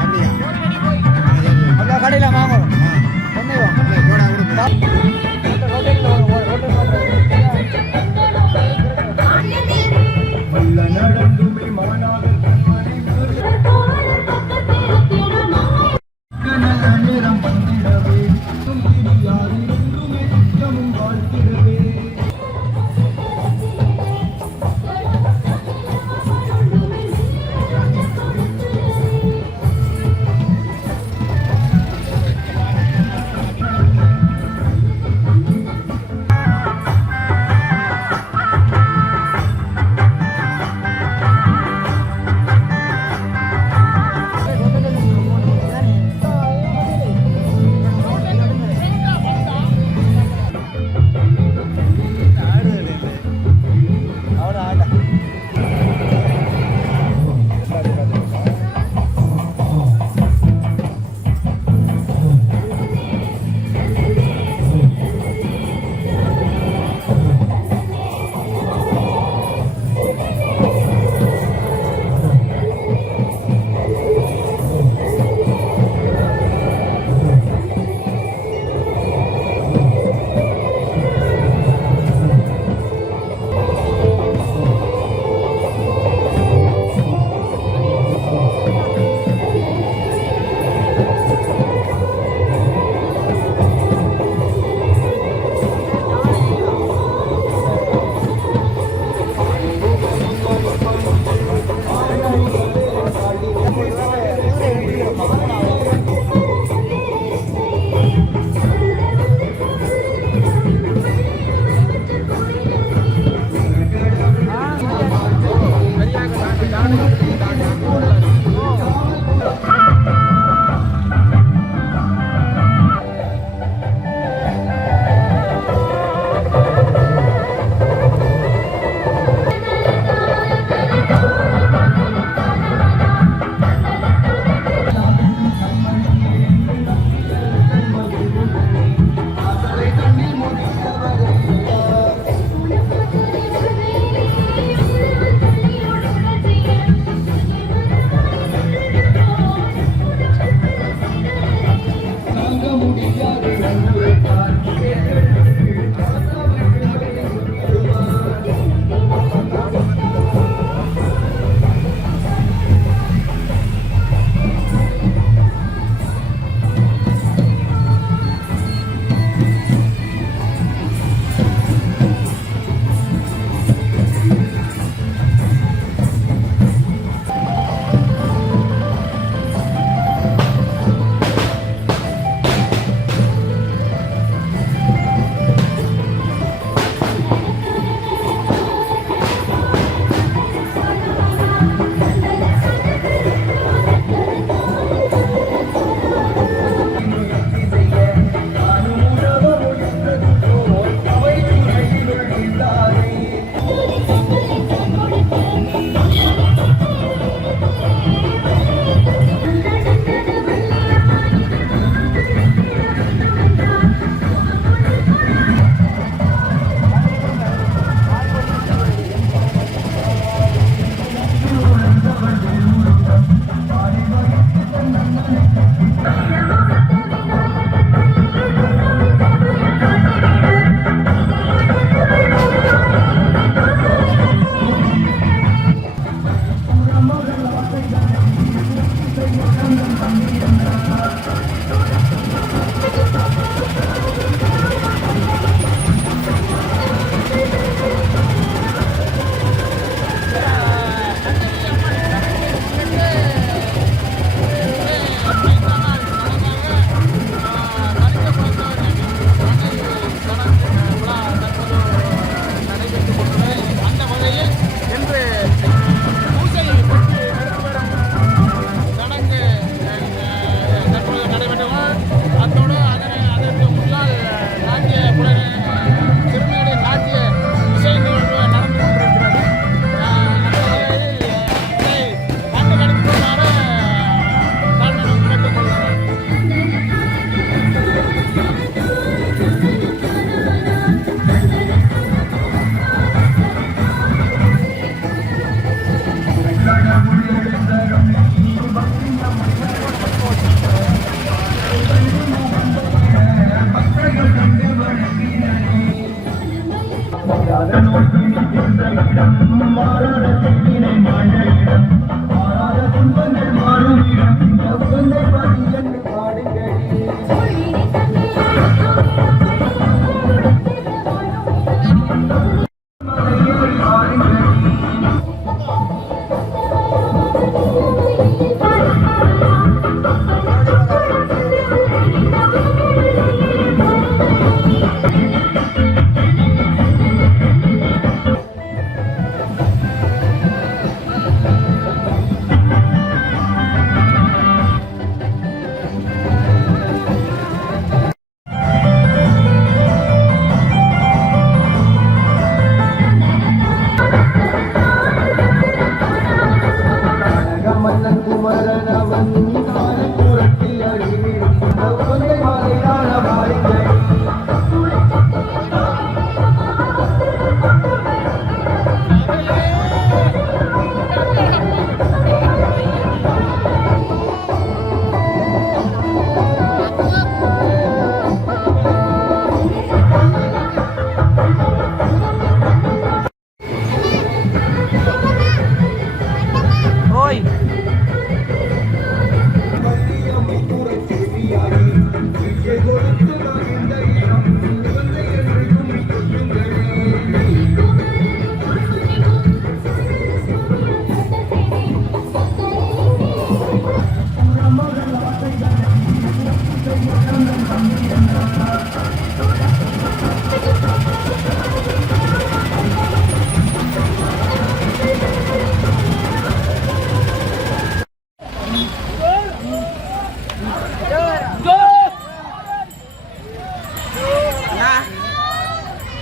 அப்படியா கடையில் வாங்குவோம்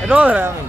Rohra.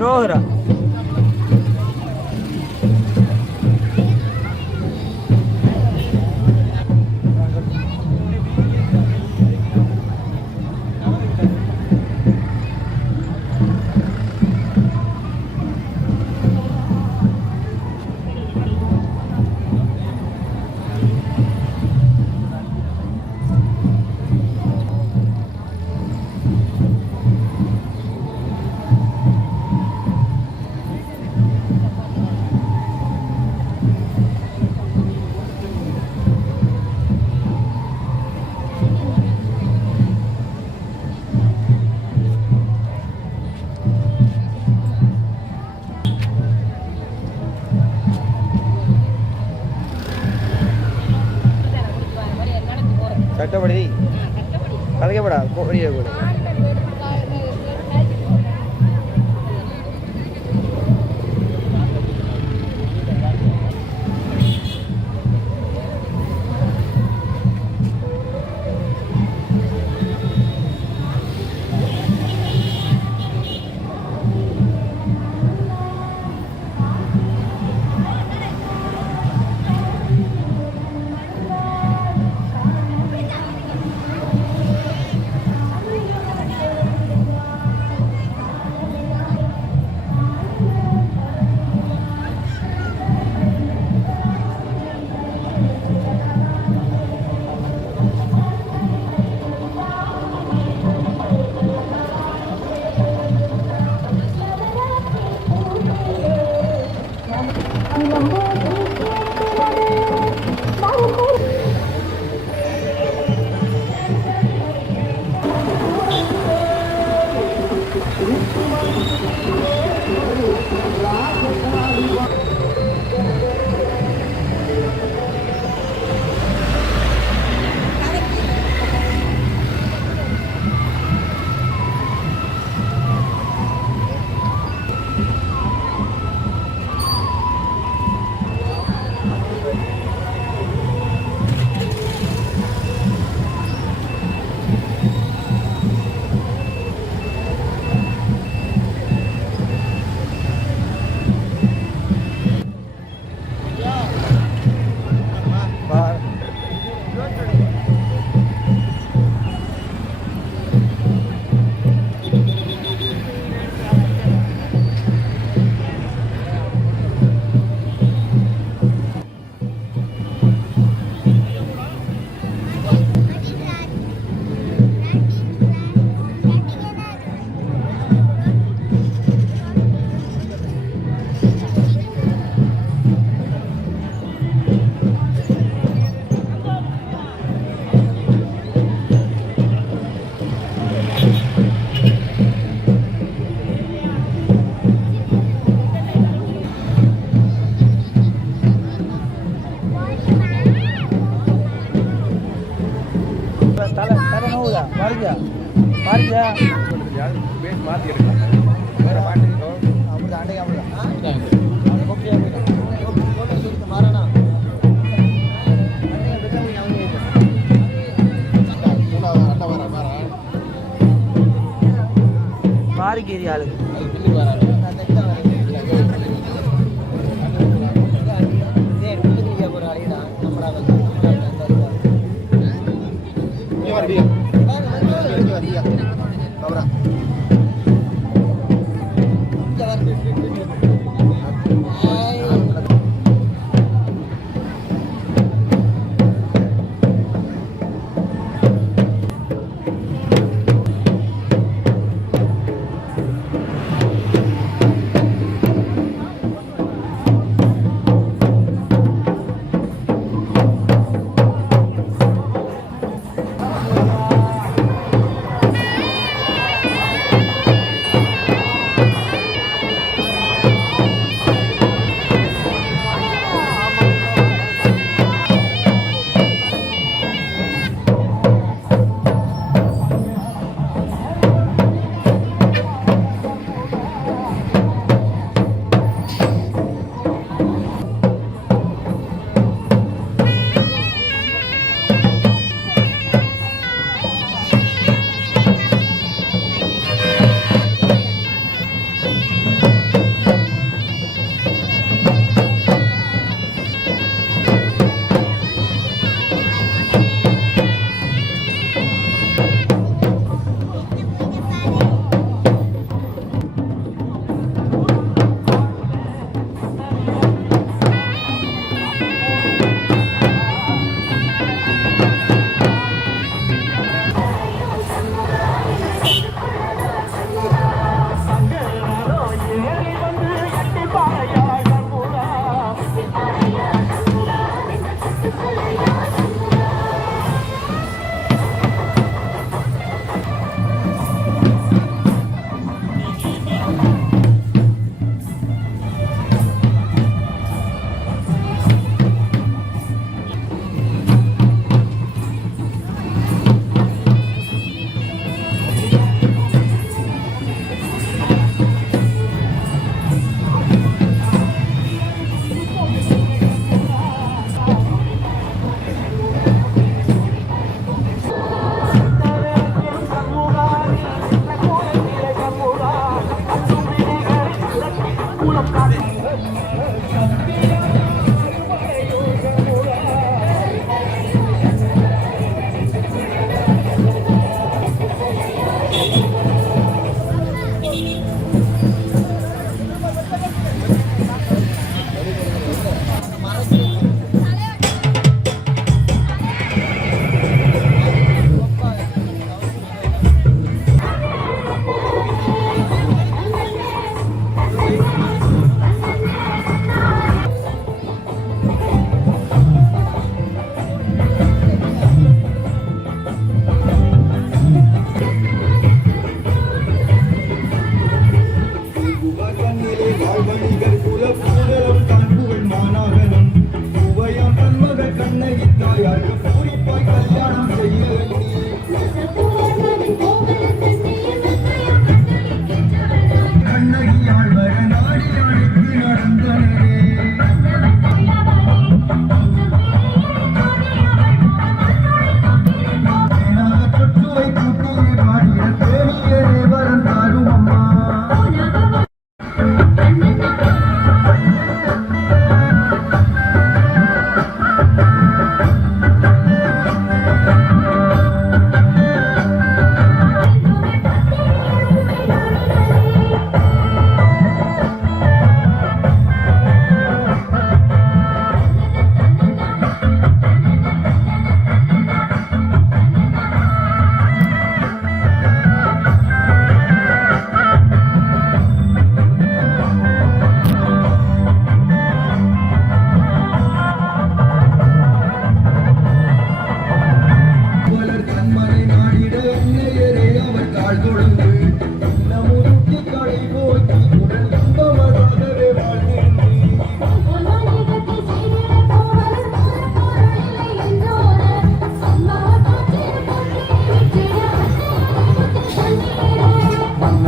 Rohra. கட்டப்படி கலைக்கப்படா வெளியே கூட மாறியா மாறியா மாற்றி எடுக்கலாம் வேறு பாட்டு அப்படி அண்டைக்கு அப்படிதான் மாறனா மாறிக்கேரி ஆளுக்கு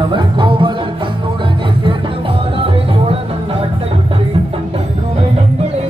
மன்னவர் கோவலர் தன்னுடனே சேர்ந்து மாறாவே சோழன் நாட்டை விட்டு இன்னுமே எங்களை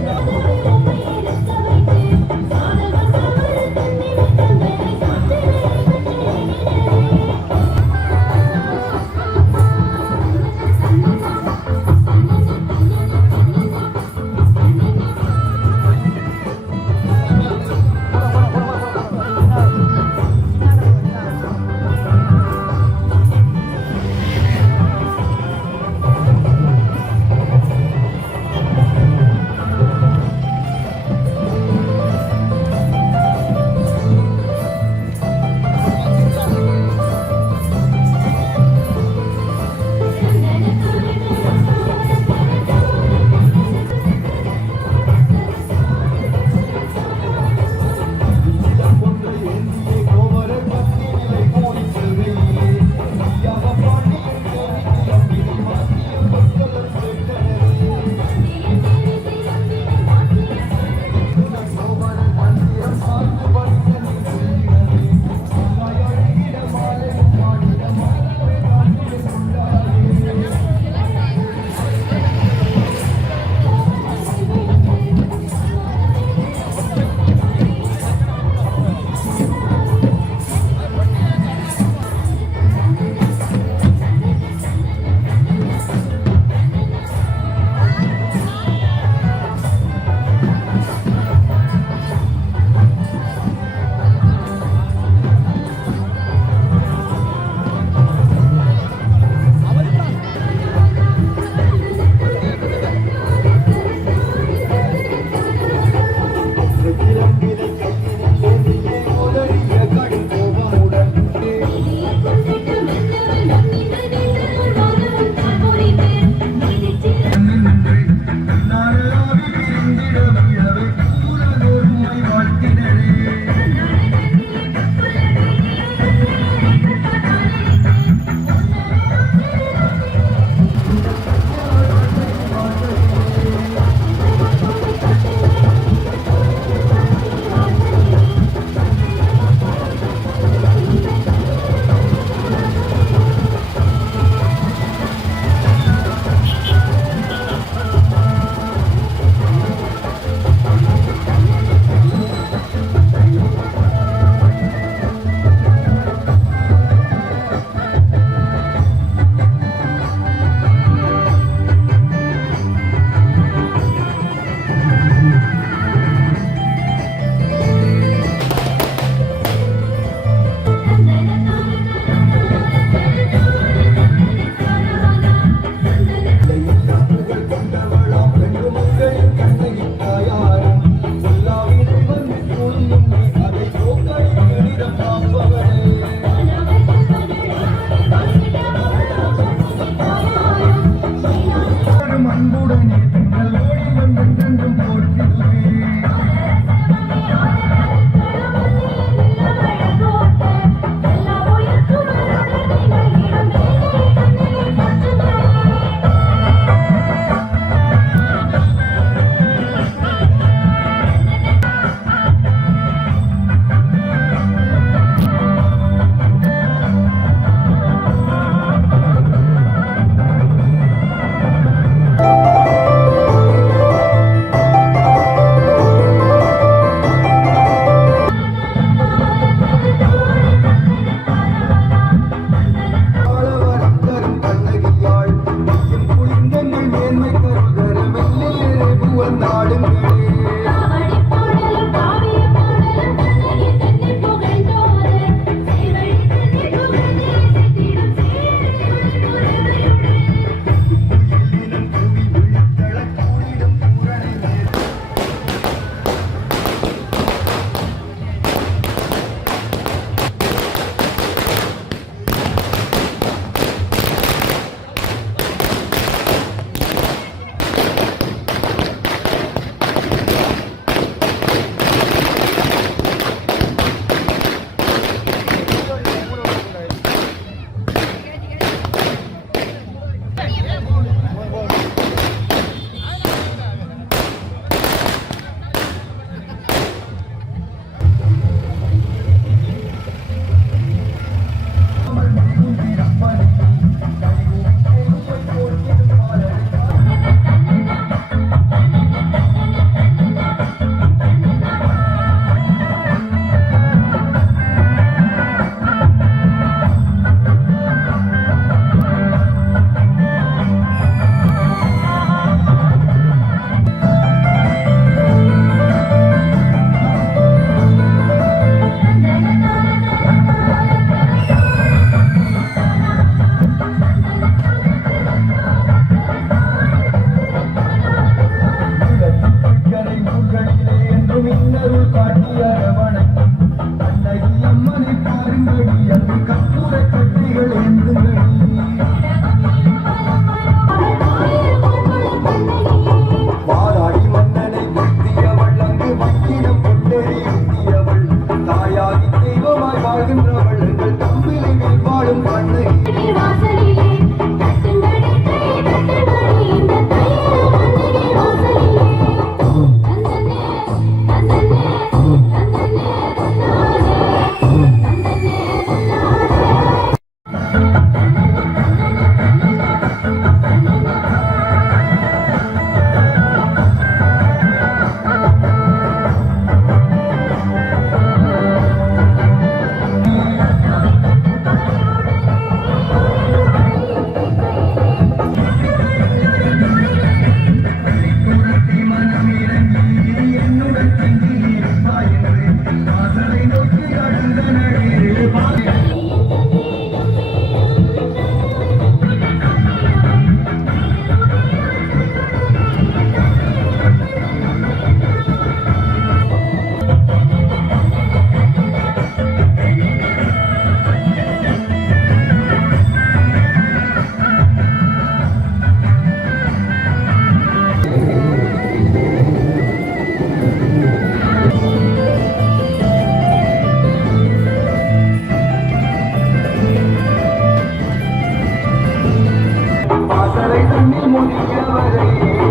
கண்ணில் முடியவரை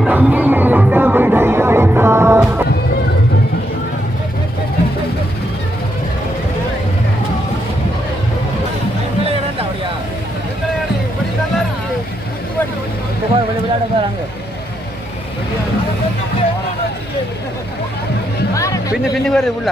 தங்கி இருக்க விடையளித்தார் விளையாட போறாங்க பின்ன பின்னி வருது உள்ள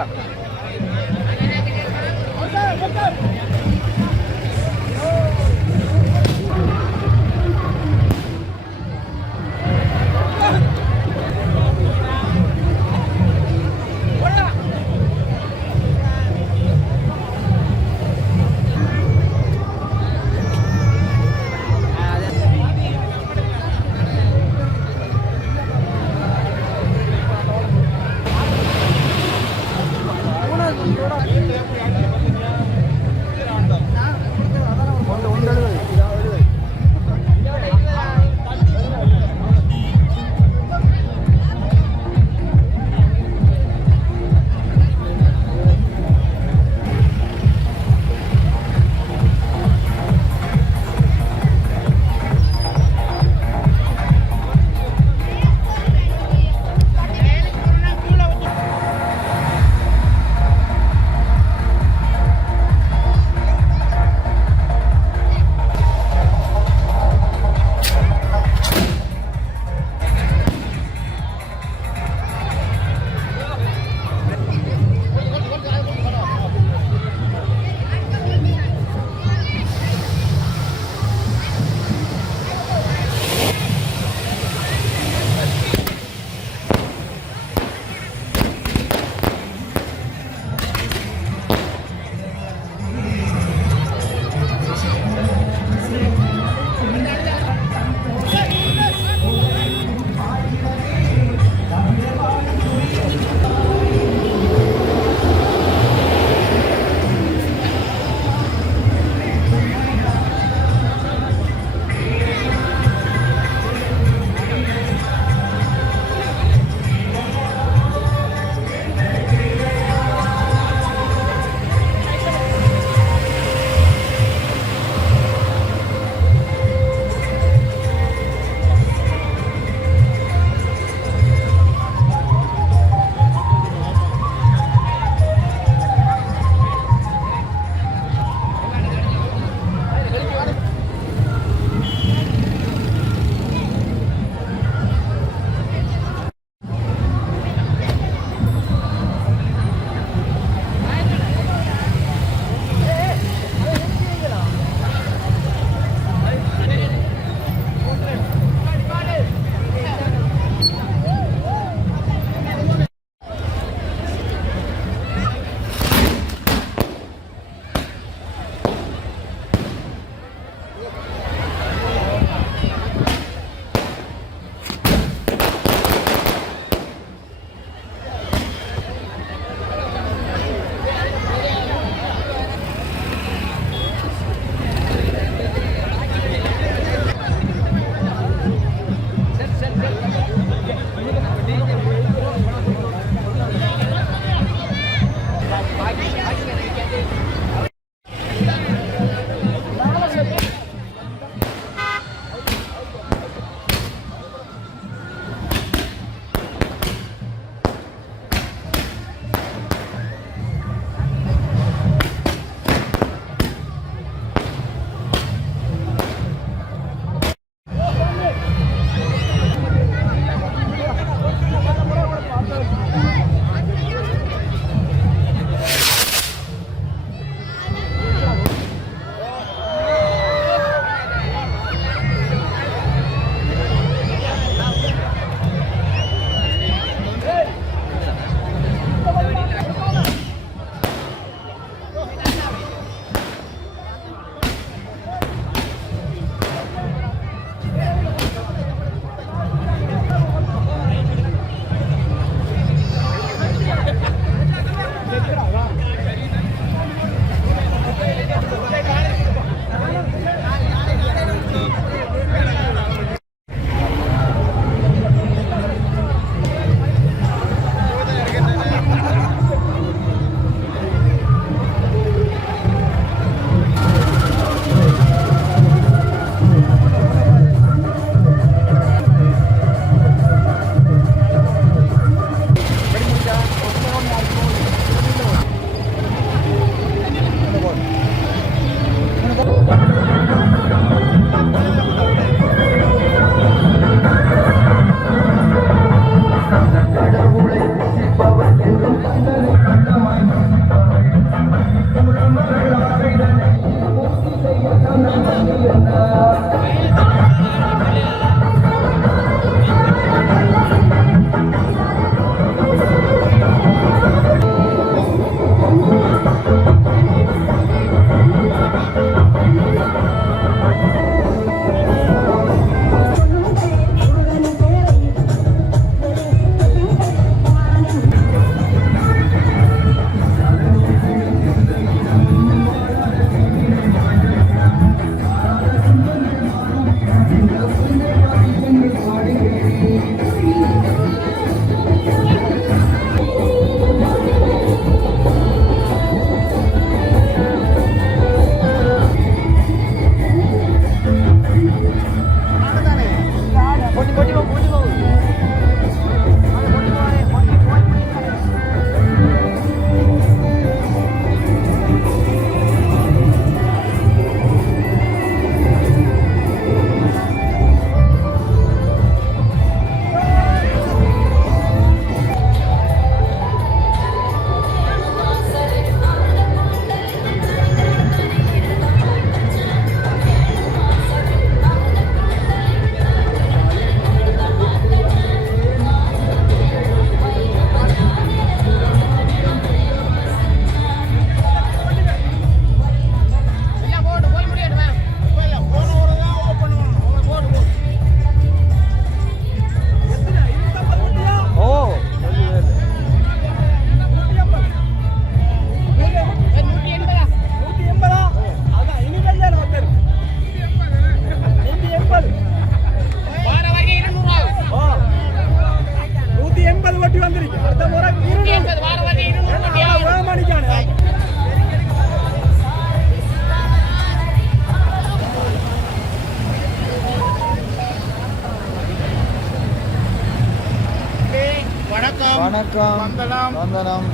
வணக்கம். வந்தனம். வந்தனம்.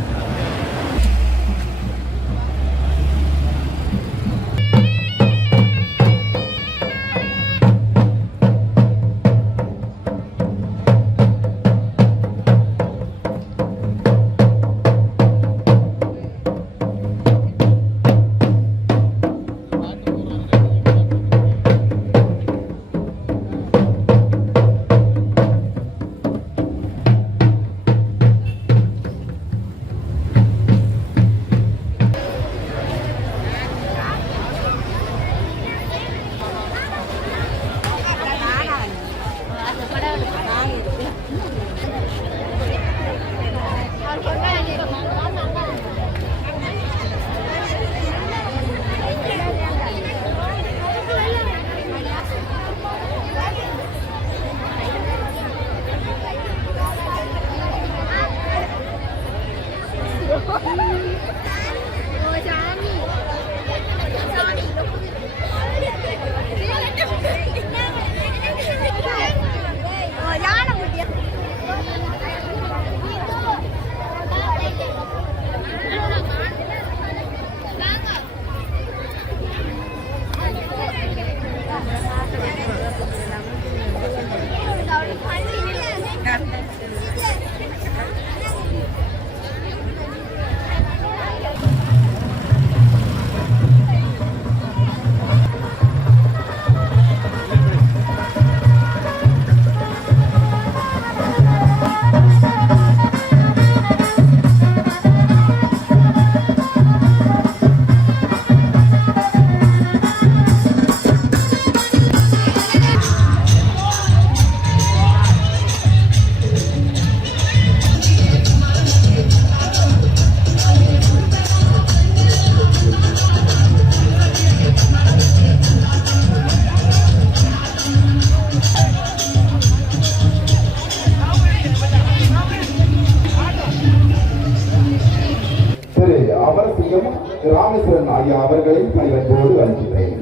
திரு அமரசிங்கம் ராமேஸ்வரன் ஆகிய அவர்களை பணிவன்போடு அழைக்கிறேன்.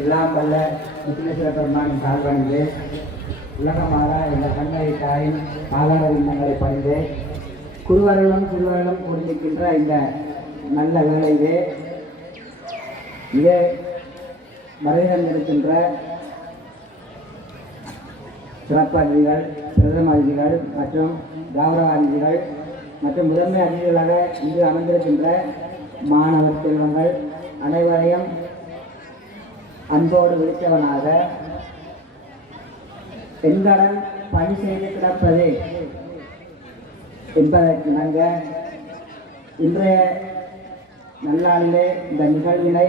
எல்லாம் வல்ல முத்துலேஸ்வர பெருமானின் கால்வணிலே உலகமாக இந்த கண்ணை தாயின் ஆதார விண்ணங்களை பணிந்து குருவர்களும் சிறுவர்களும் கூடியிருக்கின்ற இந்த நல்ல வேளையிலே இதே மறையிடம் இருக்கின்ற சிறப்பு அதிதிகள், பிரதம அதிதிகள் மற்றும் கௌரவ அதிதிகள் மற்றும் முதன்மை அதிதிகளாக இங்கு அமர்ந்திருக்கின்ற மாணவர் செல்வங்கள் அனைவரையும் அன்போடு விழித்தவனாக பெண்களுடன் பணி செய்து கிடப்பது என்பதற்கு இணங்க இன்றைய நல்லாளிலே இந்த நிகழ்வினை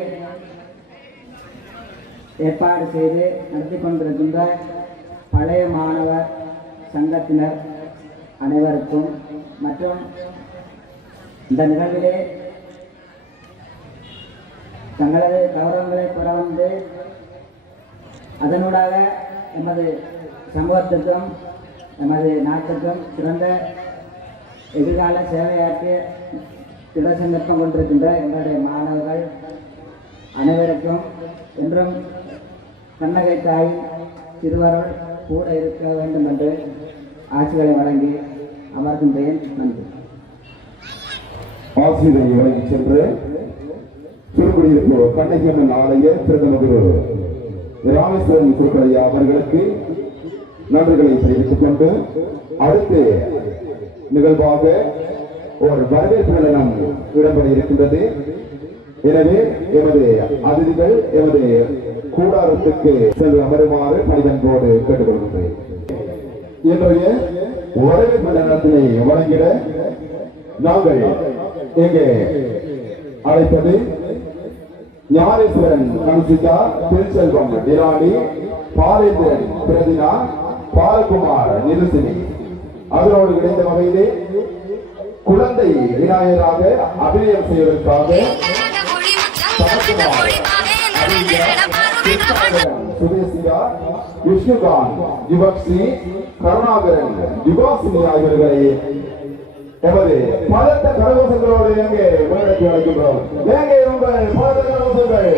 ஏற்பாடு செய்து நடத்தி கொண்டிருக்கின்ற பழைய மாணவர் சங்கத்தினர் அனைவருக்கும் மற்றும் இந்த நிகழ்விலே தங்களது கௌரவங்களை பெற வந்து அதனூடாக எமது சமூகத்துக்கும் எமது நாட்டுக்கும் சிறந்த எதிர்கால சேவையாற்றி திட சந்தர்ப்பம் கொண்டிருக்கின்ற எங்களுடைய மாணவர்கள் அனைவருக்கும் என்றும் கண்ணகை தாய் சிறுவர்கள் கூட இருக்க வேண்டும் என்று ஆட்சிகளை வழங்கி அமர்கின்றேன். நன்றி. ஆசிரியரை வழங்கி சென்று திருக்குடியிருப்பு கண்ணகியம்மன் ஆலய பிரதம குரு ராமேஸ்வரன் குருக்களையா அவர்களுக்கு நன்றிகளை தெரிவித்துக் கொண்டு அடுத்து நிகழ்வாக ஒரு வரவேற்பு நடனம் இடம்பெற இருக்கின்றது. எனவே எமது அதிதிகள் எமது கூடாரத்துக்கு சென்று அமருமாறு பணிவன்போடு கேட்டுக்கொள்கின்றேன். இன்றைய வரவேற்பு நடனத்தினை வழங்கிட நாங்கள் இங்கே அழைப்பது ஞானேஸ்வரன் கன்சிகா, திருச்செல்வம் டிராணி, பாலேந்திரன் பிரதினா, பாலகுமார் நிருசினி. அதனோடு இணைந்த வகையிலே குழந்தை விநாயகராக அபிநயம் செய்வதற்காக சுதேசிகா, விஷ்ணுகாந்த், யுவக்ஸ்ரீ, கருணாகரன், யுவாசினி ஆகியோர்களை எமது பலத்த கரகோஷங்களோடு எங்கே முன்னெடுத்து அழைக்கின்றோம். எங்கே உங்கள் பலத்த கரகோஷங்கள்?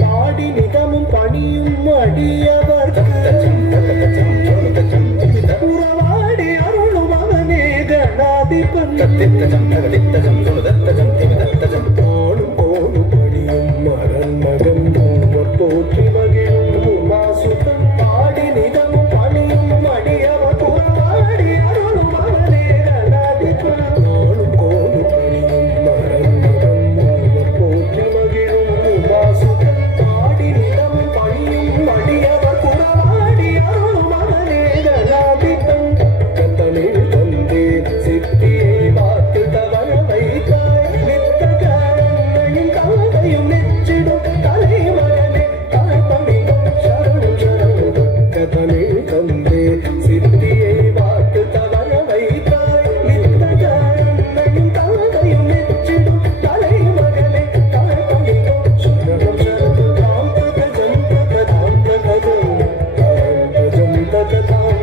பாடி நிதமும் பணியும் அடியவர் உறவாடி அருளும் அவனே கணாதிபன் போடும் போடும் பணியும் மரன் மகன் போற்றி மகிழும் உமாசுதன் பாடி நிதமும் பணியும் அடியவர் உறவாடி அருளும் அவனே கணாதிபன் போடும் போடும் பணியும் மரன் மகன் போற்றி மகிழும் உமாசுதன் பாடி நிதமும் பணியும் அடியவர் உறவாடி அருளும் அவனே கணாதிபன் கத்தனில் தந்தே சித்தியை பார்த்து தவழ வைத்தாய் நித்த கண்ணையும் கவலையும் நெச்சிடும் தலைமகனே தாய்மணியும் சரணம் சரணம் கத்தனில் தந்தே சித்தியை பார்த்து தவழ வைத்தாய் நித்த கண்ணையும் கவலையும் நெச்சிடும் தலைமகனே தாய்மணியும் சரணம் சரணம் தாம் தகஜம் தகதாம் தகஜம் தாம் தகஜம்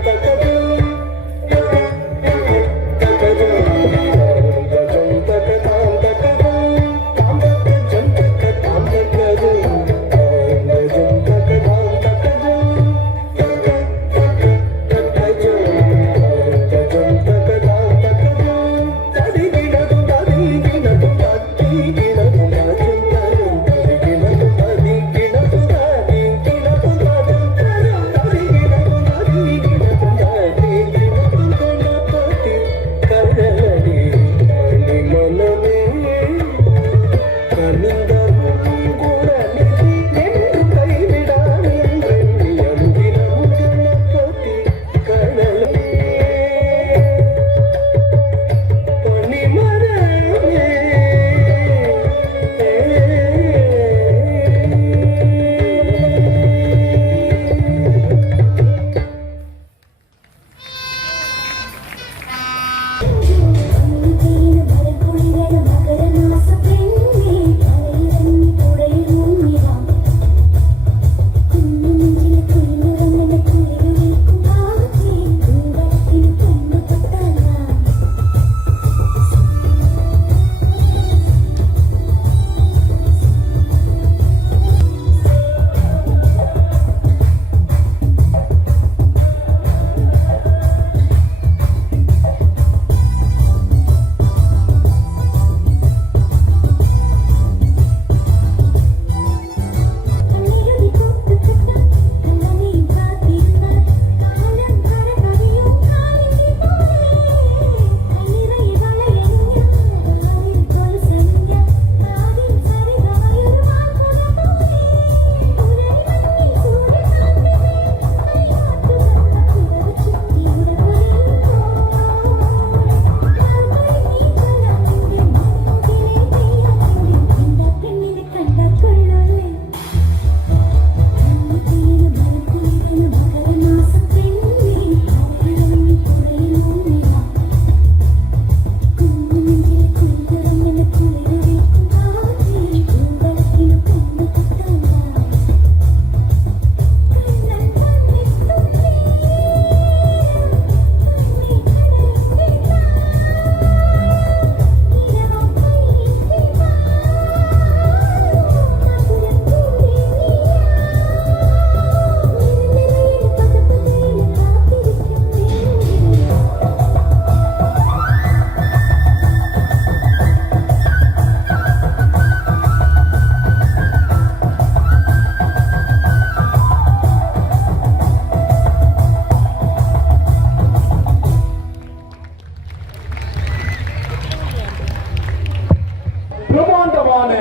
பிரமாண்டமான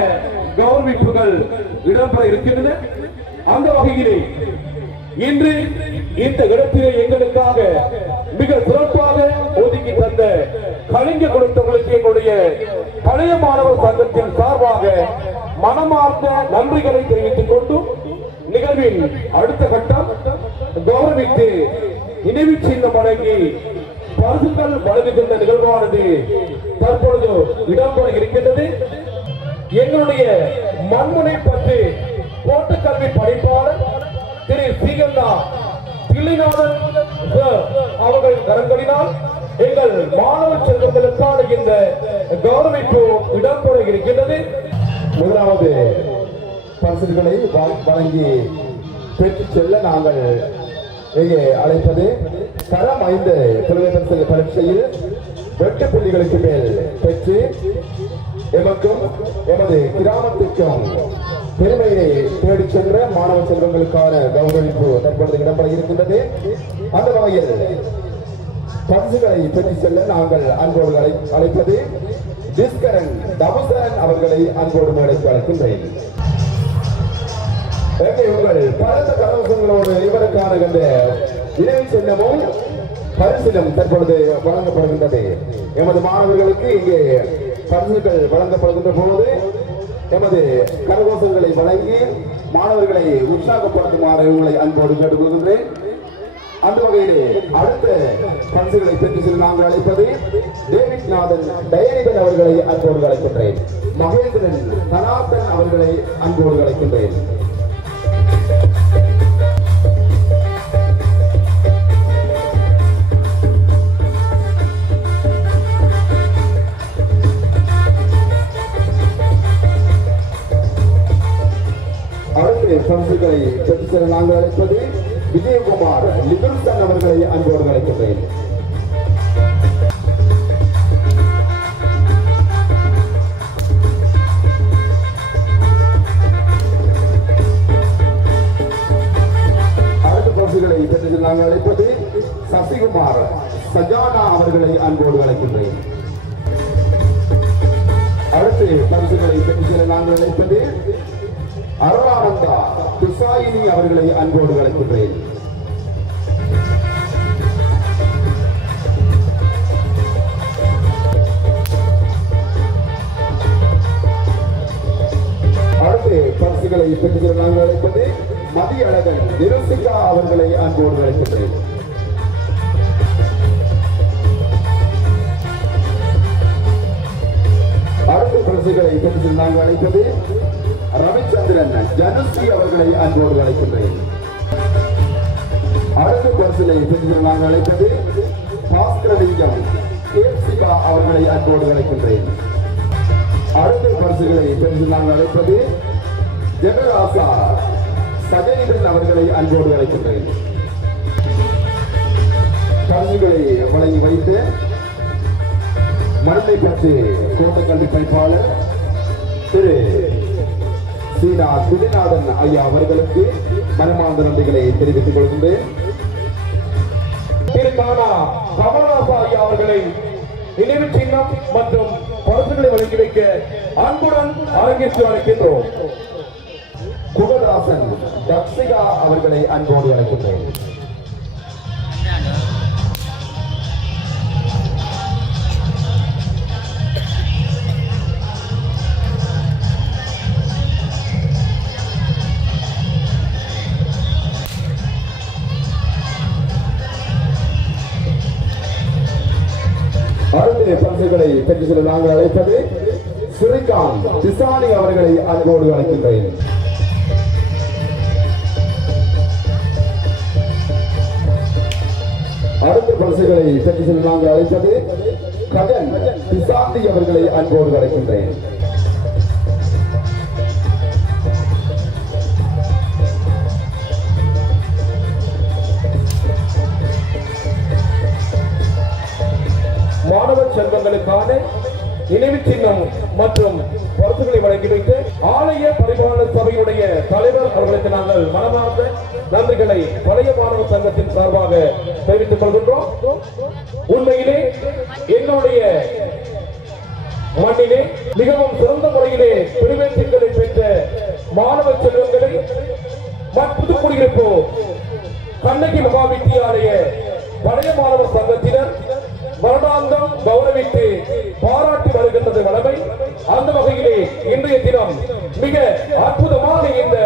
கௌரவிப்புகள் இடம்பெற இருக்கின்றன. அந்த வகையிலே இன்று இந்த இடத்திலே எங்களுக்காக மிக சிறப்பாக ஒதுக்கி தந்த கலைஞர் கொடுத்தவர்களுக்கு எங்களுடைய பழைய மாணவர் சங்கத்தின் சார்பாக மனமார்ந்த நன்றிகளை தெரிவித்துக் கொண்டு நிகழ்வின் அடுத்த கட்டம் கௌரவித்து நினைவு சின்னம் வழங்கி பரிசுகள் வழங்குகின்ற நிகழ்வானது தற்பொழுது இடம்பெற இருக்கின்றது. எங்களுடைய மண்முனை பற்றி தோட்டக்கல்வி பணிப்பாளர் திரு சீகண்ணா தில்லைநாதன் அவர்கள் கரங்களினால் எங்கள் மாணவ செல்வங்களுக்கான இந்த கௌரவிப்பு இடம்பெற இருக்கின்றது. முதலாவது பரிசுகளை வழங்கி பெற்றுச் செல்ல நாங்கள் இங்கே அழைப்பது தரம் 5 பிரதம பரீட்சையில் 8 புள்ளிகளுக்கு மேல் பெற்று எமக்கும் எமது கிராமத்திற்கும் பெருமையை தேடிச் சென்ற மாணவ செல்வங்களுக்கான கௌரவிப்பு தற்பொழுது இடம்பெற இருக்கின்றது. அந்த வகையில் பரிசுகளை பெற்றுச் செல்ல நாங்கள் அன்போடு அழைப்பது திஸ்கரன் தபுசரன் அவர்களை அன்போடு மேடைக்கு அழைக்கின்றேன். உங்கள் பரந்த கரவசங்களோடு இவருக்கான நினைவு சின்னமும் பரிசிலும் தற்பொழுது வழங்கப்படுகின்றது. எமது மாணவர்களுக்கு இங்கே பரிசுகள் வழங்கப்படுகின்ற போது எமது கரகோஷங்களை வழங்கி மாணவர்களை உற்சாகப்படுத்துமாறு உங்களை அன்போடு கேட்டுக்கொள்கின்றேன். அந்த வகையிலே அடுத்த பரிசுகளை பெற்று செல்ல நாங்கள் அழைப்பது டேவிட் நாதன் டயனிகன் அவர்களை அன்போடு அழைக்கின்றேன். மகேந்திரன் தனாத்தன் அவர்களை அன்போடு அழைக்கின்றேன். பரிசுகளை பெற்று செல்ல நாங்கள் அழைப்பது விஜயகுமார் லிபில்சன் அவர்களை அன்போடு அழைக்கின்றேன். அடுத்த பரிசுகளை பெற்று செல்ல நாங்கள் அழைப்பது சசிகுமார் சஜானா அவர்களை அன்போடு அழைக்கின்றேன். அடுத்து பரிசுகளை பெற்று செல்ல நாங்கள் அழைப்பது அருளானந்தா துசாயினி அவர்களை அன்போடு அழைக்கின்றேன். அடுத்து பரிசுகளை பெற்று நாங்கள் அழைப்பது மதியழகன் நிருசிகா அவர்களை அன்போடு அழைக்கின்றேன். அடுத்த பரிசுகளை பெற்று நாங்கள் அழைப்பது ரவிச்சந்திரன் ஜனுஸ்ரீ அவர்களை அன்போடு அழைக்கின்றேன். அடுத்த பரிசுகளை பெற்று நாங்கள் அழைப்பது பாஸ்கரலிங்கம் கேசிகா அவர்களை அன்போடு அழைக்கின்றேன். அடுத்த பரிசுகளை பெற்று நாங்கள் அழைப்பது ஜெகராசா சஜனிதன் அவர்களை அன்போடு அழைக்கின்றேன். பரிசுகளை வழங்கி வைத்து மருந்தை பற்றி கோட்டக்கல்வி பணிப்பாளர் திரு சீனா குடிநாதன் ஐயா அவர்களுக்கு மனமார்ந்த நன்றிகளை தெரிவித்துக் கொள்கின்றேன். திரு தானா கமலநாத ஐயா அவர்களை நினைவு சின்னம் மற்றும் பரிசுகளை வழங்கி வைக்க அன்புடன் அரங்கேற்று அழைக்கின்றோம். குகதாசன் தக்ஷிகா அவர்களை அன்போடு அழைக்கின்றேன். அடுத்த பரிசுகளை பெற்று செல்ல நாங்கள் அழைப்பது ஸ்ரீகாந்த் திசானி அவர்களை அன்போடு அழைக்கின்றேன். அடுத்த பரிசுகளை பெற்று செல்ல நாங்கள் அழைப்பது கஜன் திசாந்தி அவர்களை அன்போடு அழைக்கின்றேன். மாணவ செல்வங்களுக்கான நினைவு சின்னம் மற்றும் பரிசுகளை வழங்கி வைத்து ஆலய பரிபாலன சபையுடைய தலைவர் அவர்களுக்கு நாங்கள் மனமார்ந்த நன்றிகளை பழைய மாணவ சங்கத்தின் சார்பாக தெரிவித்துக் கொள்கின்றோம். உண்மையிலே எங்களுடைய மண்ணிலே மிகவும் சிறந்த முறையிலே பெருமைகளை பெற்ற மாணவ செல்வங்களை புதுக்குடியிருப்பு கண்ணகி மகா வித்தியாலய பழைய மாணவர் சங்கத்தினர் வருடாந்தம் கௌரவித்து பாராட்டி வருகின்றது வளமை. அந்த வகையிலே இன்றைய தினம் மிக அற்புதமான இந்த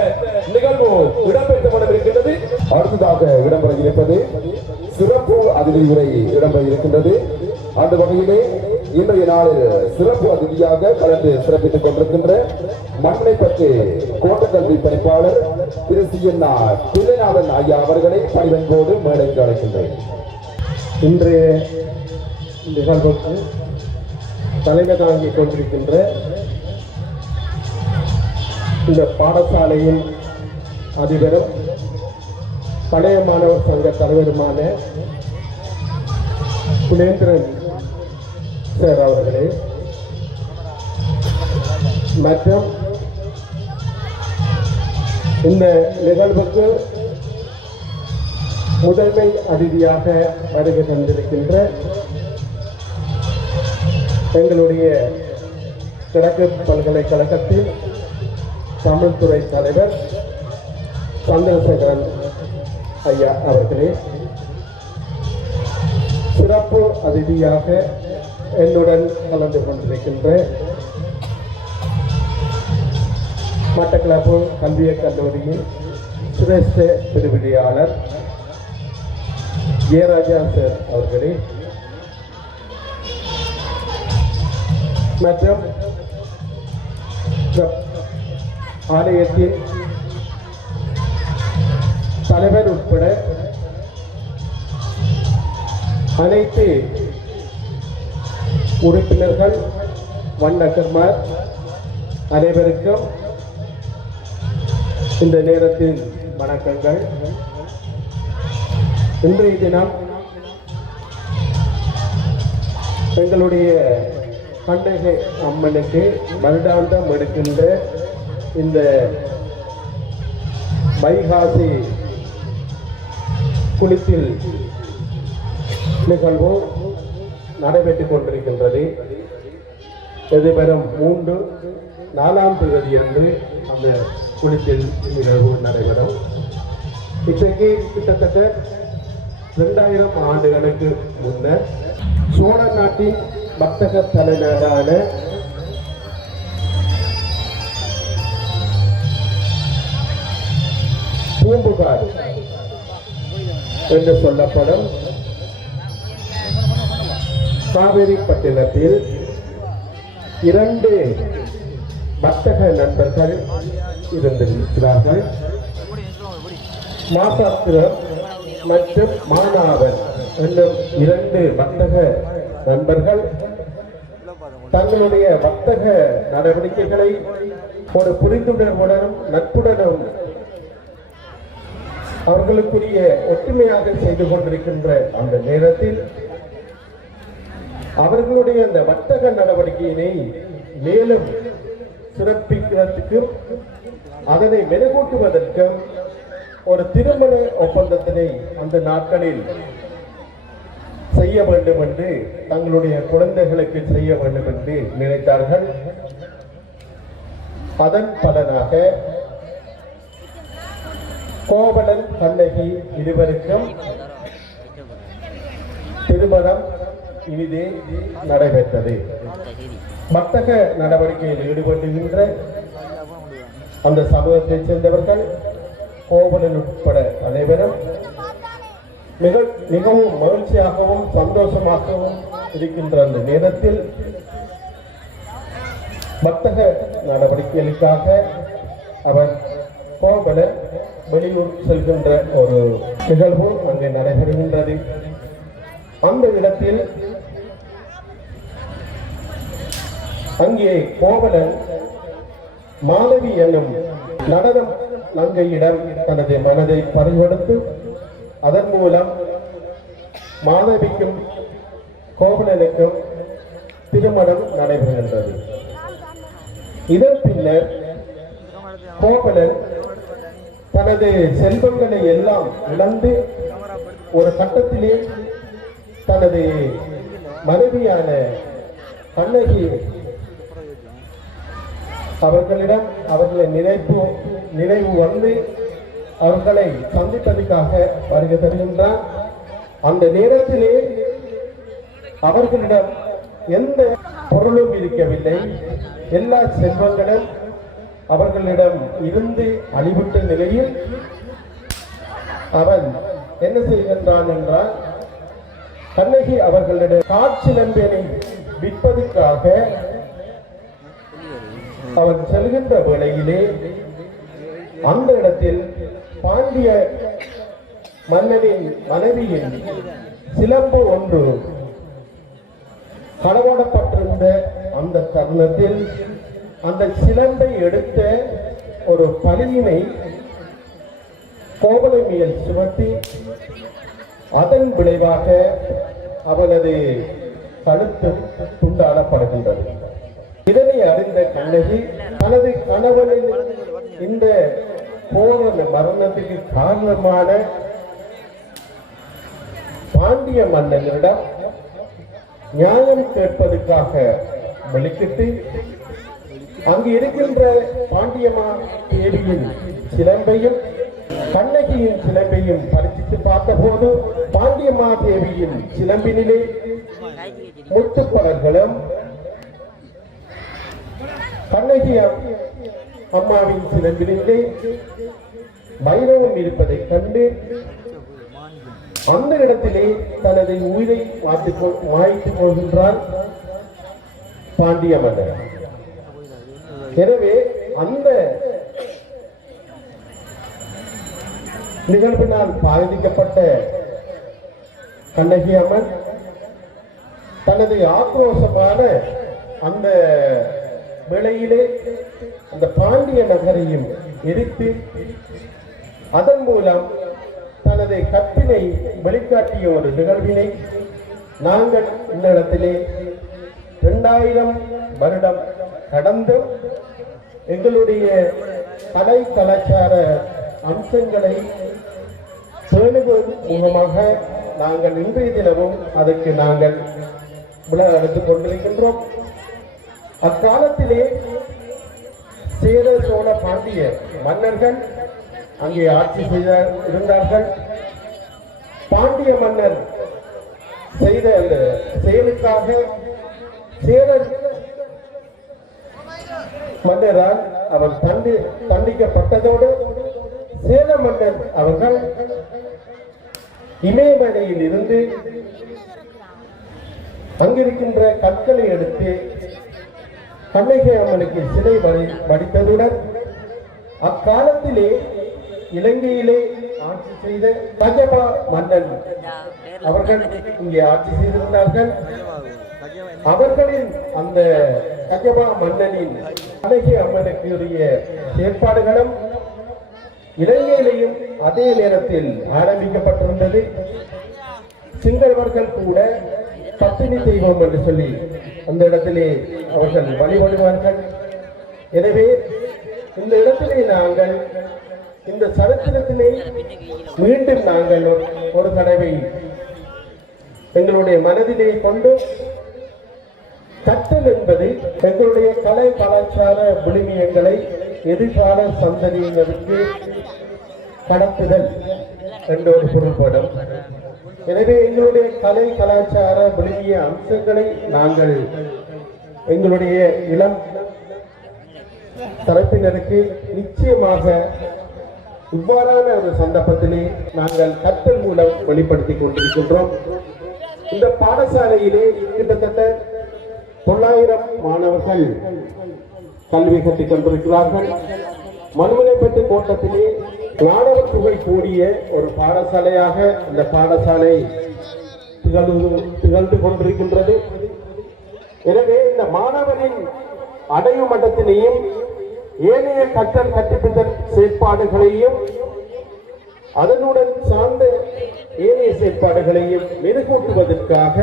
நிகழ்வு இடம்பெற்றப்படவிருக்கின்றது. அடுத்ததாக இடம்பெற இருப்பது சிறப்பு அதிதி உரை இடம்பெற இருக்கின்றது. அந்த வகையிலே இன்றைய நாளில் சிறப்பு அதிதியாக கலந்து சிறப்பித்துக் கொண்டிருக்கின்ற மண்ணை பற்றி கோட்டக்கல்வி பணிப்பாளர் திரு பிள்ளைநாதன் ஐயா அவர்களை பணிவன்போடு மேடைக்கு அழைக்கின்றேன். இன்றைய நிகழ்வுக்கு தலைமை தாங்கிக் கொண்டிருக்கின்ற இந்த பாடசாலையின் அதிபரும் பழைய மாணவர் சங்க தலைவருமான குலேந்திரன் சார் அவர்களே மற்றும் இந்த நிகழ்வுக்கு முதன்மை அதிதியாக வருகை தந்திருக்கின்ற எங்களுடைய கிழக்கு பல்கலைக்கழகத்தின் தமிழ்துறை தலைவர் சந்திரசேகரன் ஐயா அவர்களே, சிறப்பு அதிதியாக என்னுடன் கலந்து கொண்டிருக்கின்ற மட்டக்களப்பு கல்வியக் கல்லூரியின் சிரேஷ்ட பிரிவினையாளர் ஜெயராஜா சார் அவர்களே மற்றும் ஆலயத்தின் தலைவர் உட்பட அனைத்து உறுப்பினர்கள் வண்ணக்கர்மார் அனைவருக்கும் இந்த நேரத்தில் வணக்கங்கள். இன்றைய தினம் எங்களுடைய கண்ணகை அம்மனுக்கு வருடாந்தம் எடுக்கின்ற இந்த வைகாசி குளித்தில் நிகழ்வு நடைபெற்றுக் கொண்டிருக்கின்றது. எதிர்வரும் 3, 4ஆம் தேதி என்று அந்த குளித்தில் நிகழ்வு நடைபெறும். இன்றைக்கு கிட்டத்தட்ட 2000 ஆண்டுகளுக்கு முன்னர் சோழ நாட்டின் வர்த்தக தலைநகரான பூம்புகார் என்று சொல்லப்படும் காவிரி பட்டினத்தில் 2 வர்த்தக நண்பர்கள் இருந்திருக்கிறார்கள். மாசாத்திரர் மற்றும் மானாவன் என்னும் 2 வர்த்தக நண்பர்கள் தங்களுடைய வர்த்தக நடவடிக்கைகளை ஒரு புரிந்துணர்வுடனும் நட்புடனும் அவர்களுக்குரிய ஒற்றுமையாக செய்து கொண்டிருக்கின்ற அந்த நேரத்தில் அவர்களுடைய அந்த வர்த்தக நடவடிக்கையினை மேலும் சிறப்பிக்கிறதுக்கும் அதனை மெருகூட்டுவதற்கும் ஒரு திருமண ஒப்பந்தத்தினை அந்த நாட்களில் செய்ய வேண்டும் என்று தங்களுடைய குழந்தைகளுக்கு செய்ய வேண்டும் என்று நினைத்தார்கள். அதன் பலனாக கோவலன் கண்ணகி இருவருக்கும் திருமணம் இனிதே நடைபெற்றது. வர்த்தக நடவடிக்கையில் ஈடுபடுகின்ற அந்த சமூகத்தைச் சேர்ந்தவர்கள் கோவலன் உட்பட அனைவரும் மிகவும் மகிழ்ச்சியாகவும் சந்தோஷமாகவும் இருக்கின்ற அந்த நேரத்தில் வர்த்தக நடவடிக்கைகளுக்காக அவர் கோவலன் வெளியூர் செல்கின்ற ஒரு நிகழ்வு அங்கே நடைபெறுகின்றது. அந்த இடத்தில் அங்கே கோவலன் மாதவி என்னும் நடனம் நங்கையிடம் தனது மனதை பறிகொடுத்து அதன் மூலம் மாதவிக்கும் கோவலனுக்கும் திருமணம் நடைபெறுகின்றது. இதன் பின்னர் கோவலன் தனது செல்வங்களை எல்லாம் இழந்து ஒரு கட்டத்திலே தனது மனைவியான கண்ணகி அவர்களிடம் அவர்களை நினைவு வந்து அவர்களை சந்திப்பதற்காக வருகை தருகின்றார். அந்த நேரத்திலே அவர்களிடம் எந்த பொருளும் இருக்கவில்லை. எல்லா செல்வங்களும் அவர்களிடம் இருந்து அழிவிட்ட நிலையில் அவன் என்ன செய்கின்றான் என்றால், கண்ணகி அவர்களிடம் காட்சிலம்பினை விற்பதற்காக அவன் செல்கின்ற வேளையிலே அந்த இடத்தில் பாண்டிய மன்னனின் மனைவியின் சிலம்பு ஒன்று களவாடப்பட்டிருந்த அந்த தருணத்தில் அந்த சிலம்பை எடுத்த ஒரு பலியினை கோவலை மேல் சுமத்தி அதன் விளைவாக அவனது கழுத்து துண்டாடப்படுகின்றது. இதனை அறிந்த கண்ணகி தனது கணவனின் இந்த கோர மரணத்துக்கு காரணமான பாண்டிய மன்னனிடம் நியாயம் கேட்பதற்காக வெளிக்கிட்டு அங்கு இருக்கின்ற பாண்டியமா தேவியின் சிலம்பையும் கண்ணகியின் சிலம்பையும் பரிசித்து பார்த்தபோது பாண்டியமா தேவியின் சிலம்பினிலே முத்துப்படர்களும் கண்ணகி அம்மாவின் சிலம்பினிலே வைரவம் இருப்பதைக் கண்டு அந்த இடத்திலே தனது உயிரை மாய்த்துக் கொள்கின்றான் பாண்டிய மன்னர். எனவே அந்த நிகழ்வினால் பாதிக்கப்பட்ட கண்ணகி அம்மன் தனது ஆக்ரோஷமான அந்த வேளையிலே அந்த பாண்டிய நகரையும் எரித்து அதன் மூலம் தனது கற்பினை வெளிக்காட்டிய ஒரு நிகழ்வினை நாங்கள் இந்த இடத்திலே 2000 வருடம் கடந்து எங்களுடைய கலை கலாச்சார அம்சங்களை பேணுவது மூலமாக நாங்கள் இன்றைய தினமும் அதற்கு நாங்கள் விழா எடுத்துக் கொண்டிருக்கின்றோம். அக்காலத்திலே சேர சோழ பாண்டிய மன்னர்கள் அங்கே ஆட்சி செய்த இருந்தார்கள். பாண்டிய மன்னர் செய்த அந்த செயலுக்காக சேரர் மன்னரால் அவர் தண்டிக்கப்பட்டதோடு சேர மன்னர் அவர்கள் இமயமலையில் இருந்து அங்கிருக்கின்ற கற்களை எடுத்து கண்ணகி அம்மனுக்கு சிலை வடித்ததுடன் அக்காலத்திலே இலங்கையிலே ஆட்சி செய்த கஜபா மன்னன் அவர்கள் இங்கே ஆட்சி செய்திருந்தார்கள். அவர்களின் அந்த கஜபா மன்னனின் கண்ணகி அம்மனுக்கு உரிய ஏற்பாடுகளும் இலங்கையிலேயும் அதே நேரத்தில் ஆரம்பிக்கப்பட்டிருந்தது. சிங்களவர்கள் கூட பத்தினி தெய்வம் என்று சொல்லி அந்த இடத்திலே அவர்கள் வழிபடுவார்கள். எனவே இந்த இடத்திலே நாங்கள் இந்த சரித்திரத்திலே மீண்டும் நாங்கள் ஒரு தடவை எங்களுடைய மனதிலே கொண்டு கற்றல் என்பது எங்களுடைய கலை கலாச்சார விழுமியங்களை எதிர்கால சந்ததியினருக்கு கடத்துதல் என்ற ஒரு பொருள்படும். எனவே எங்களுடைய கலை கலாச்சார விழுமிய அம்சங்களை நாங்கள் எங்களுடைய இளம் தரப்பினருக்கு நிச்சயமாக இவ்வாறான ஒரு சந்தர்ப்பத்திலே நாங்கள் கற்றல் மூலம் வெளிப்படுத்திக் கொண்டிருக்கின்றோம். இந்த பாடசாலையிலே கிட்டத்தட்ட 900 மாணவர்கள் கல்வி கற்றுக் கொண்டிருக்கிறார்கள். மனுமனைப்பட்டு கோட்டத்திலே நாடகத் தொகை கூடிய ஒரு பாடசாலையாக இந்த பாடசாலை திகழ்ந்து கொண்டிருக்கின்றது. எனவே இந்த மாணவரின் அடையும் மட்டத்தினையும் ஏனைய கற்றல் கற்பித்தல் செயற்பாடுகளையும் அதனுடன் சார்ந்த ஏனைய செயற்பாடுகளையும் மெருகூட்டுவதற்காக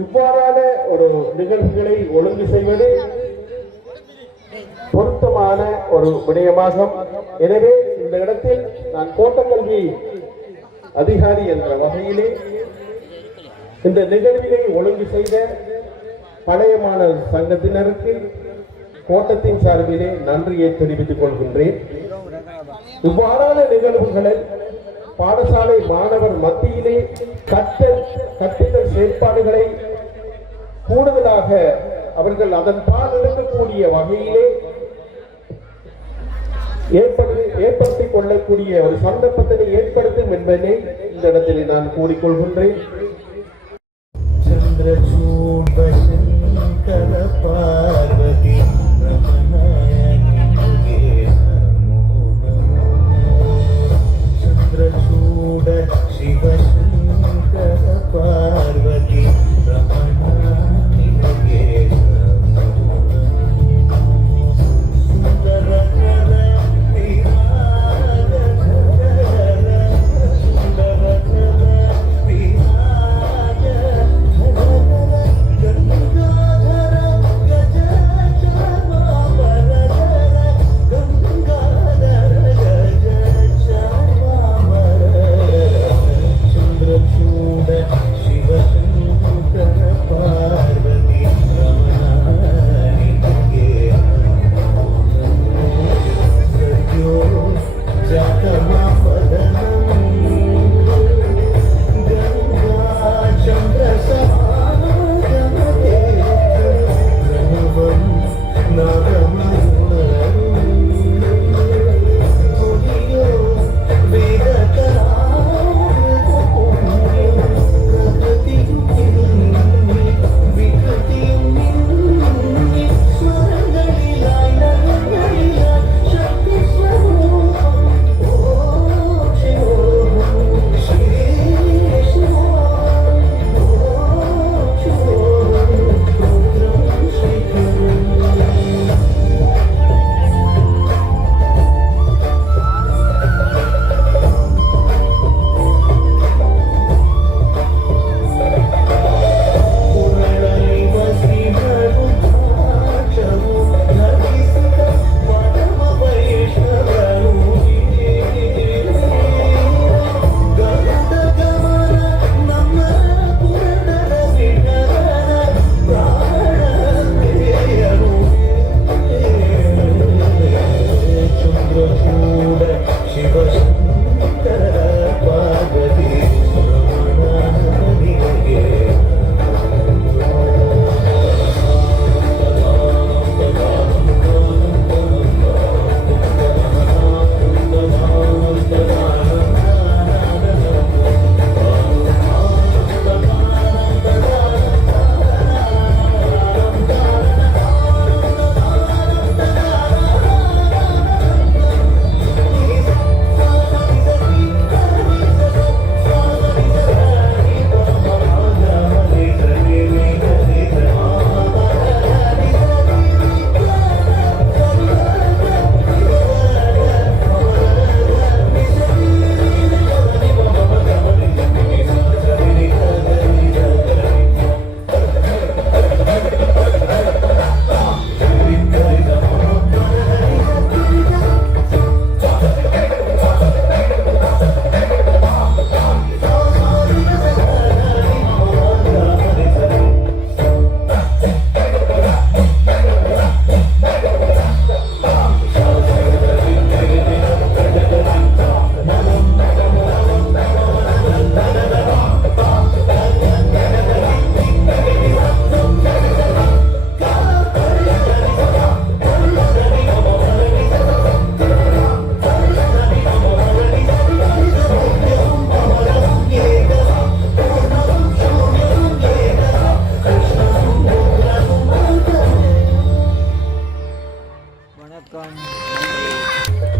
இவ்வாறான ஒரு நிகழ்வுகளை ஒழுங்கு செய்வது பொருத்தமான ஒரு விடயமாகும். எனவே இந்த இடத்தில் நான் கோட்டக்கல்வி அதிகாரி என்ற வகையிலே இந்த நிகழ்வினை ஒழுங்கு செய்த பழைய மாணவர் சங்கத்தினருக்கு கோட்டத்தின் சார்பிலே நன்றியை தெரிவித்துக் கொள்கின்றேன். இவ்வாறான நிகழ்வுகளில் பாடசாலை மாணவர் மத்தியிலே கற்பித்தல் செயற்பாடுகளை கூடுதலாக அவர்கள் அதன் பால் எடுக்கக்கூடிய வகையிலே ஏற்படுத்திக் கொள்ளக்கூடிய ஒரு சந்தர்ப்பத்தினை ஏற்படுத்தும் என்பதை இந்த இடத்திலே நான் கூறிக்கொள்கின்றேன். பார்வதி சந்திரசூட சிவசங்கர பார்வதி ரமண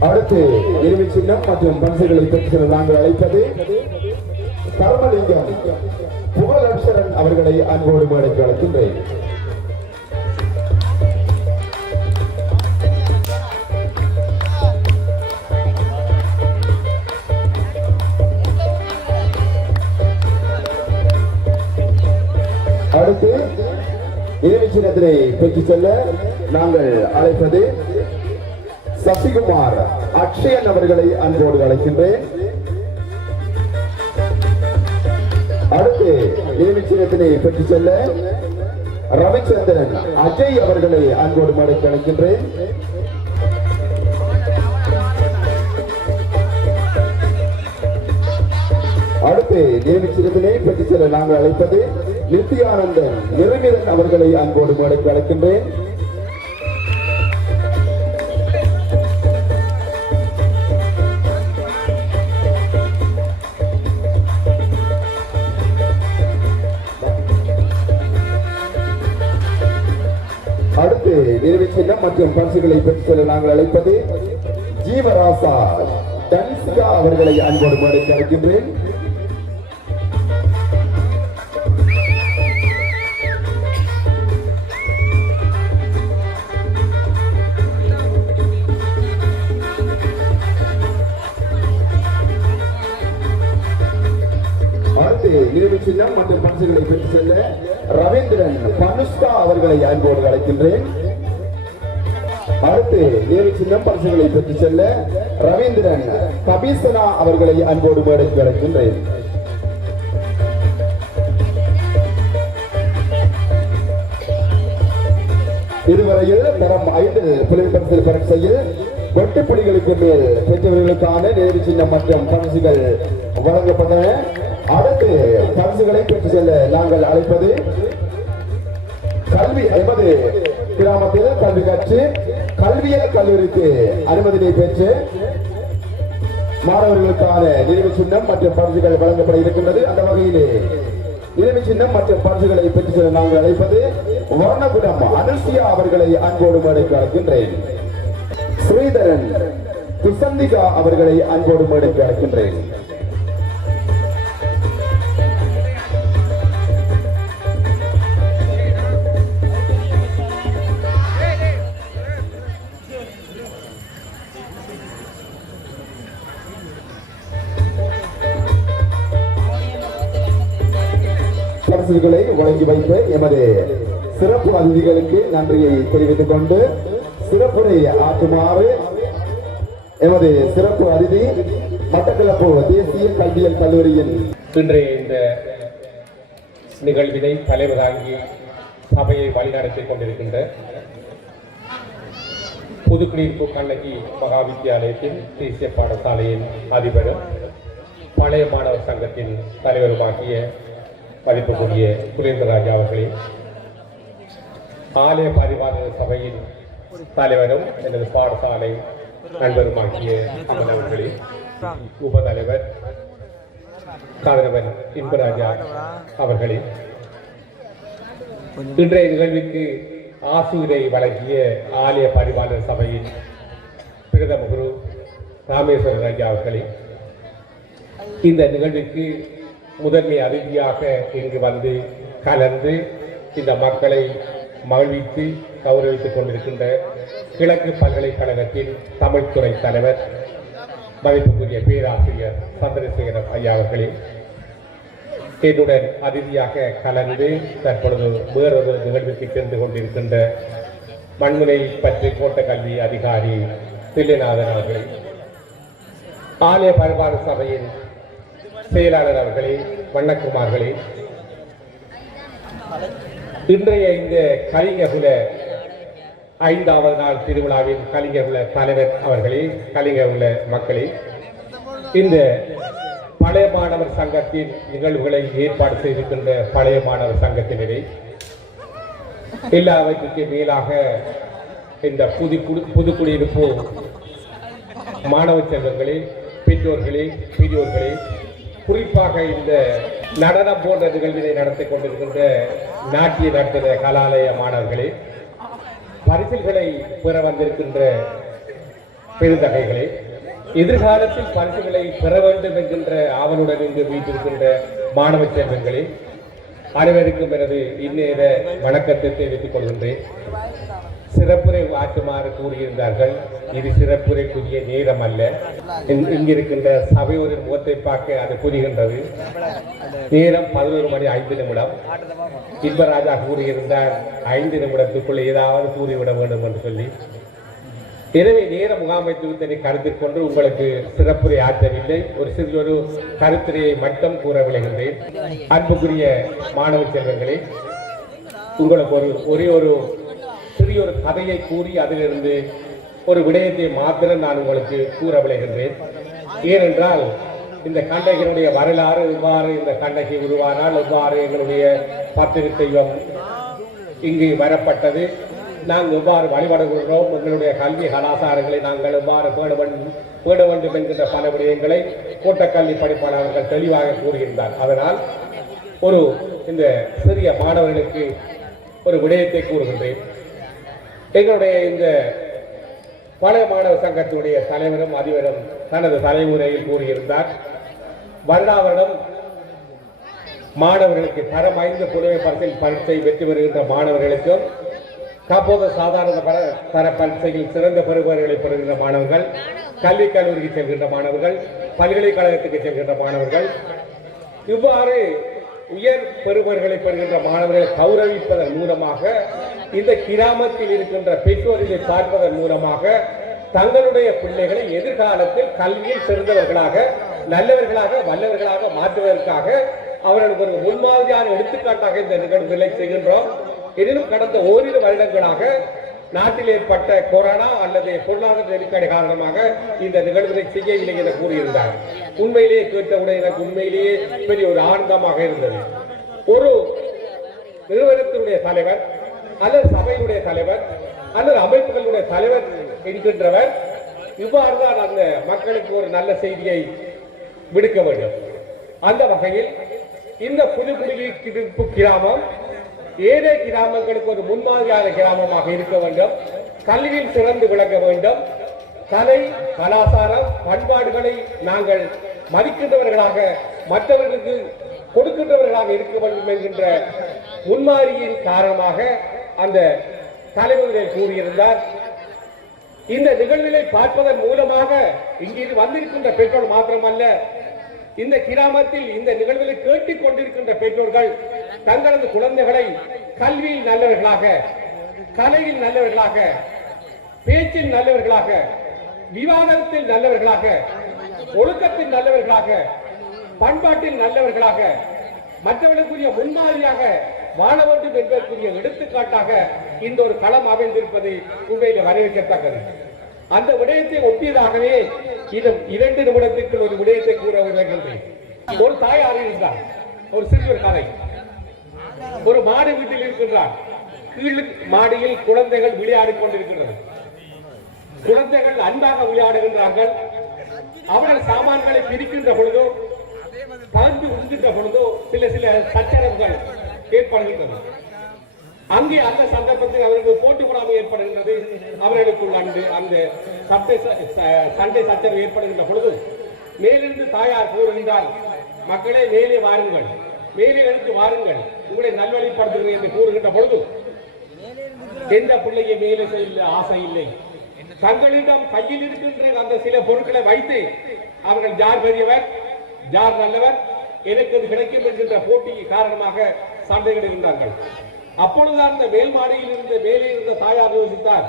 அடுத்து இறுதி சின்னம் மற்றும் பரிசுகளை பெற்று நாங்கள் அழைப்பது தர்மலிங்கம் புகழரசரன் அவர்களை அன்போடு மேடைக்கு அழைக்கின்றேன். அடுத்து இறுதி சின்னத்தினை பெற்று செல்ல நாங்கள் அழைப்பது சசிகுமார் அக்ஷயன் அவர்களை அன்போடு அழைக்கின்றேன். அடுத்து இறுதி சின்னத்தினை பெற்று செல்ல ரவிச்சந்திரன் அஜய் அவர்களை அன்போடு மேடைக்கு அழைக்கின்றேன். அடுத்து இறுதி சின்னத்தினை பெற்று செல்ல நாங்கள் அழைப்பது நித்யானந்தன் நிரமிரன் அவர்களை அன்போடு மேடைக்கு அழைக்கின்றேன். அடுத்து நிறுவி சின்னம் மற்றும் பரிசுகளை பெற்று செல்ல நாங்கள் அழைப்பது ஜீவராசா தன்சிகா அவர்களை அன்போடு மேடைக்கு அழைக்கின்றேன். நிறுவி சின்னம் மற்றும் பரிசுகளை பெற்று செல்ல ரவீந்திரன் பனுஷ்கா அவர்களை அன்போடு அழைக்கின்றேன். அடுத்து நிறுவி சின்னம் பரிசுகளை பெற்று செல்ல ரவீந்திரன் கபீசனா அவர்களை அன்போடு மேடைக்கு அழைக்கின்றேன். இதுவரையில் தரம் 5 புலிபரிசில் பரீட்சையில் வெட்டு புலிகளுக்கு மேல் பெற்றவர்களுக்கான நிறுவி சின்னம் மற்றும் பரிசுகள் வழங்கப்பட்டன. அடுத்து பரிசுகளை பெற்று செல்ல நாங்கள் அழைப்பது கல்வி 50 கிராமத்தில் கல்வி கற்று கல்வியல் கல்லூரிக்கு அனுமதியை பெற்று மாணவர்களுக்கான நினைவு சின்னம் மற்றும் பரிசுகள் வழங்கப்பட இருக்கின்றது. அந்த வகையிலே நினைவு சின்னம் மற்றும் பரிசுகளை பெற்று செல்ல நாங்கள் அழைப்பது வர்ணகுடம் அனுசியா அவர்களை அன்போடு மேடைக்கு அழைக்கின்றேன். ஸ்ரீதரன் குசந்திகா அவர்களை அன்போடு மேடைக்கு அழைக்கின்றேன். பரிசுகளை வழங்கி வைத்த எமது சிறப்பு அதிதிகளுக்கு நன்றியை தெரிவித்துக் கொண்டு சிறப்புரை ஆற்றுமாறு எமது சிறப்பு அதிதி மட்டக்களப்பு தேசிய கல்வியல் கல்லூரியின் இன்றைய இந்த நிகழ்வினை தலைவராகி சபையை வழிநடத்திக் கொண்டிருக்கின்ற புதுக்குடியிருப்பு கண்ணகி மகா வித்தியாலயத்தின் தேசிய பாடசாலையின் அதிபரும் பழைய மாணவர் சங்கத்தின் தலைவருமாகிய மதிப்புக்குரிய சுரேந்திரராஜா அவர்களே, ஆலய பரிவார சபையின் தலைவரும் எனது பாடசாலை நண்பருமாகிய அம்மன் அவர்களே, உபதலைவர் காதலவன் இன்பராஜா அவர்களே, இன்றைய நிகழ்வுக்கு ஆசிரியரை வழங்கிய ஆலய பரிவார சபையின் பிரதம குரு ராமேஸ்வர ராஜா அவர்களே, இந்த நிகழ்வுக்கு முதன்மை அதிதியாக இங்கு வந்து கலந்து இந்த மக்களை மகிழ்வித்து கௌரவித்துக் கொண்டிருக்கின்ற கிழக்கு பல்கலைக்கழகத்தின் தமிழ்துறை தலைவர் மதிப்புக்குரிய பேராசிரியர் சந்திரசேகரன் ஐயா அவர்களே, என்னுடன் அதிதியாக கலந்து தற்பொழுது வேறொரு நிகழ்வுக்கு சென்று கொண்டிருக்கின்ற மண்முனை பற்றி கோட்ட கல்வி அதிகாரி தில்லைநாதன் அவர்களே, ஆலய பரிவார சபையின் செயலாளர் அவர்களே, வண்ணக்குமார்களே, இன்றைய இந்த கலிங்ககுல 5வது நாள் திருவிழாவின் கலிங்ககுல தலைவர் அவர்களே, கலிங்ககுல மக்களே, இந்த பழைய மாணவர் சங்கத்தின் நிகழ்வுகளை ஏற்பாடு செய்திருக்கின்ற பழைய மாணவர் சங்கத்தினரை எல்லாவற்றுக்கு மேலாக இந்த புதுக்குடியிருப்பு மாணவ செல்வங்களே, பெற்றோர்களே, பெரியோர்களே, குறிப்பாக இந்த நடனம் போன்ற நிகழ்வினை நடத்தி கொண்டிருக்கின்ற நாட்டிய நடத்துகிற கலாலய மாணவர்களே, பரிசுகளை பெற வந்திருக்கின்ற பெருந்தகைகளே, எதிர்காலத்தில் பரிசுகளை பெற வேண்டும் என்கின்ற ஆவலுடன் இங்கு வீட்டிருக்கின்ற மாணவ செல்வங்களே, அனைவருக்கும் எனது இந்நேர வணக்கத்தை தெரிவித்துக் கொள்கின்றேன். சிறப்புரை ஆற்றுமாறு கூறியிருந்தார்கள். இது சிறப்புரைக்குரிய நேரம் அல்ல. இங்கிருக்கின்ற சபையோரின் முகத்தை பார்க்க அது புரிகின்றது. நேரம் 11:05. இன்பராஜா கூறியிருந்தார் 5 நிமிடத்துக்குள் ஏதாவது கூறிவிட வேண்டும் என்று சொல்லி. எனவே நேர முகாமைத்துவத்தினை கருத்தில் கொண்டு உங்களுக்கு சிறப்புரை ஆற்றவில்லை. ஒரு சிறிய கருத்துரையை மட்டும் கூற விளைகின்றேன். அன்புக்குரிய மாணவ செல்வங்களே, உங்களுக்கு ஒரே ஒரு சிறிய கதையை கூறி அதிலிருந்து ஒரு விடயத்தை மாத்திரம் நான் உங்களுக்கு கூற விளைகின்றேன். ஏனென்றால் இந்த கண்ணகியினுடைய வரலாறு எவ்வாறு இந்த கண்ணகி உருவானால், எவ்வாறு எங்களுடைய பத்திரி தெய்வம் இங்கு வரப்பட்டது, நாங்கள் எவ்வாறு வழிபடுகிறோம், எங்களுடைய கல்வி கலாச்சாரங்களை நாங்கள் எவ்வாறு பேண வேண்டும் என்கின்ற பல விடயங்களை கோட்டக்கல்வி படிப்பாளர்கள் தெளிவாக கூறியிருந்தார். அதனால் இந்த சிறிய மாணவர்களுக்கு ஒரு விடயத்தை கூறுகின்றேன். எங்களுடைய இந்த பழைய மாணவர் சங்கத்தினுடைய தலைவரும் அதிபரும் தனது தலைமுறையில் கூறியிருந்தார், வருடாவரிடம் மாணவர்களுக்கு தரம் 5 புலமை பரீட்சை வெற்றி பெறுகின்ற மாணவர்களுக்கும், தற்போது சாதாரண தர பரீட்சையில் சிறந்த பெறுபவர்களை பெறுகின்ற மாணவர்கள், கல்வி கல்லூரிக்கு செல்கின்ற மாணவர்கள், பல்கலைக்கழகத்துக்கு செல்கின்ற மாணவர்கள், இவ்வாறு உயர் பெறுபவர்களை பெறுகின்ற மாணவர்களை கௌரவிப்பதன் மூலமாக, இந்த கிராமத்தில் இருக்கின்ற பெற்றோர்களை பார்ப்பதன் மூலமாக தங்களுடைய பிள்ளைகளை எதிர்காலத்தில் கல்வியில் சிறந்தவர்களாக, நல்லவர்களாக, வல்லவர்களாக மாற்றுவதற்காக அவர்களுக்கு ஒரு முன்மாதிரியான எடுத்துக்காட்டாக இந்த நிகழ்வுகளை செய்கின்றோம். எனினும் கடந்த ஓரிரு வருடங்களாக நாட்டில் ஏற்பட்ட கொரோனா அல்லது பொருளாதார நெருக்கடி காரணமாக இந்த நிகழ்வுகளை செய்யவில்லை என கூறியிருந்தார். உண்மையிலேயே கேட்டவுடன் எனக்கு உண்மையிலேயே பெரிய ஒரு ஆனந்தமாக இருந்தது. ஒரு நிறுவனத்தினுடைய தலைவர் அல்லது சபையினுடைய தலைவர் அல்லது அமைப்புகளுடைய தலைவர் என்கின்றவர் இவ்வாறுதான் அந்த மக்களுக்கு ஒரு நல்ல செய்தியை விடுக்க வேண்டும். அந்த வகையில் இந்த புதுக்குடியிருப்பு கிராமம் ஏழை கிராமங்களுக்கு ஒரு முன்மாதிரியான கிராமமாக இருக்க வேண்டும். கல்வியில் சிறந்து விளங்க வேண்டும். கலை கலாச்சாரம் பண்பாடுகளை நாங்கள் மதிக்கின்றவர்களாக, மற்றவர்களுக்கு கொடுக்கின்றவர்களாக இருக்க வேண்டும் என்கின்ற முன்மாதிரியின் காரணமாக அந்த தலைவர்கள் கூறியிருந்தார். இந்த நிகழ்வுகளை பார்ப்பதன் மூலமாக இங்கு வந்திருக்கின்ற பெற்றோர் மாத்திரமல்ல, இந்த கிராமத்தில் இந்த நிகழ்வுகளை கேட்டுக் கொண்டிருக்கின்ற பெற்றோர்கள் தங்களது குழந்தைகளை கல்வியில் நல்லவர்களாக, கலையில் நல்லவர்களாக, பேச்சில் நல்லவர்களாக, விவாதத்தில் நல்லவர்களாக, ஒழுக்கத்தில் நல்லவர்களாக, பண்பாட்டில் நல்லவர்களாக, மற்றவர்களுக்குரிய முன்மாதிரியாக வாழ வேண்டும் என்பதற்குரிய எடுத்துக்காட்டாக இந்த ஒரு களம் அமைந்திருப்பது உண்மையில் வரவேற்கத்தக்கது. அந்த விடயத்தை ஒட்டியதாகவே இது 2 நிமிடத்திற்குள் ஒரு விடயத்தை கூற வருகின்றேன். ஒரு தாயார் இருந்தார். ஒரு சிறிய கதை. ஒரு மாடி வீட்டில் இருக்கின்றார். கீழ் மாடியில் குழந்தைகள் விளையாடிக் கொண்டிருக்கின்றனர். குழந்தைகள் அன்பாக விளையாடுகின்றார்கள். அவர்கள் சாமான்களை பிரிக்கின்ற பொழுதோ, பகிர்ந்து உண்கின்ற பொழுதோ சில சச்சரவுகள் ஏற்படுகின்றன. அங்கே அந்த சந்தர்ப்பத்தில் அவர்களுக்கு போட்டி போடாமல் ஏற்படுகின்றது. அவர்களுக்குள் அந்த சண்டை சச்சரவு ஏற்படுகின்ற பொழுது மேலிருந்து தாயார் கூறுகின்றார், மக்களே மேலே வாருங்கள், மேலே எடுத்து வாருங்கள், உங்களை நல்வழிப்படுத்துகிறேன் என்று கூறுகின்ற பொழுது எந்த பிள்ளையை மேலே செய்ய ஆசை இல்லை. தங்களிடம் கையில் இருக்கின்ற அந்த சில பொருட்களை வைத்து அவர்கள் யார் பெரியவர், யார் நல்லவர், எனக்கு அது கிடைக்கும் என்கின்ற போட்டிக்கு காரணமாக சண்டையிடுகின்றார்கள். அப்பொழுதுதான் அந்த மேல் மாடியில் இருந்து மேலே இருந்த தாயார் யோசித்தார்,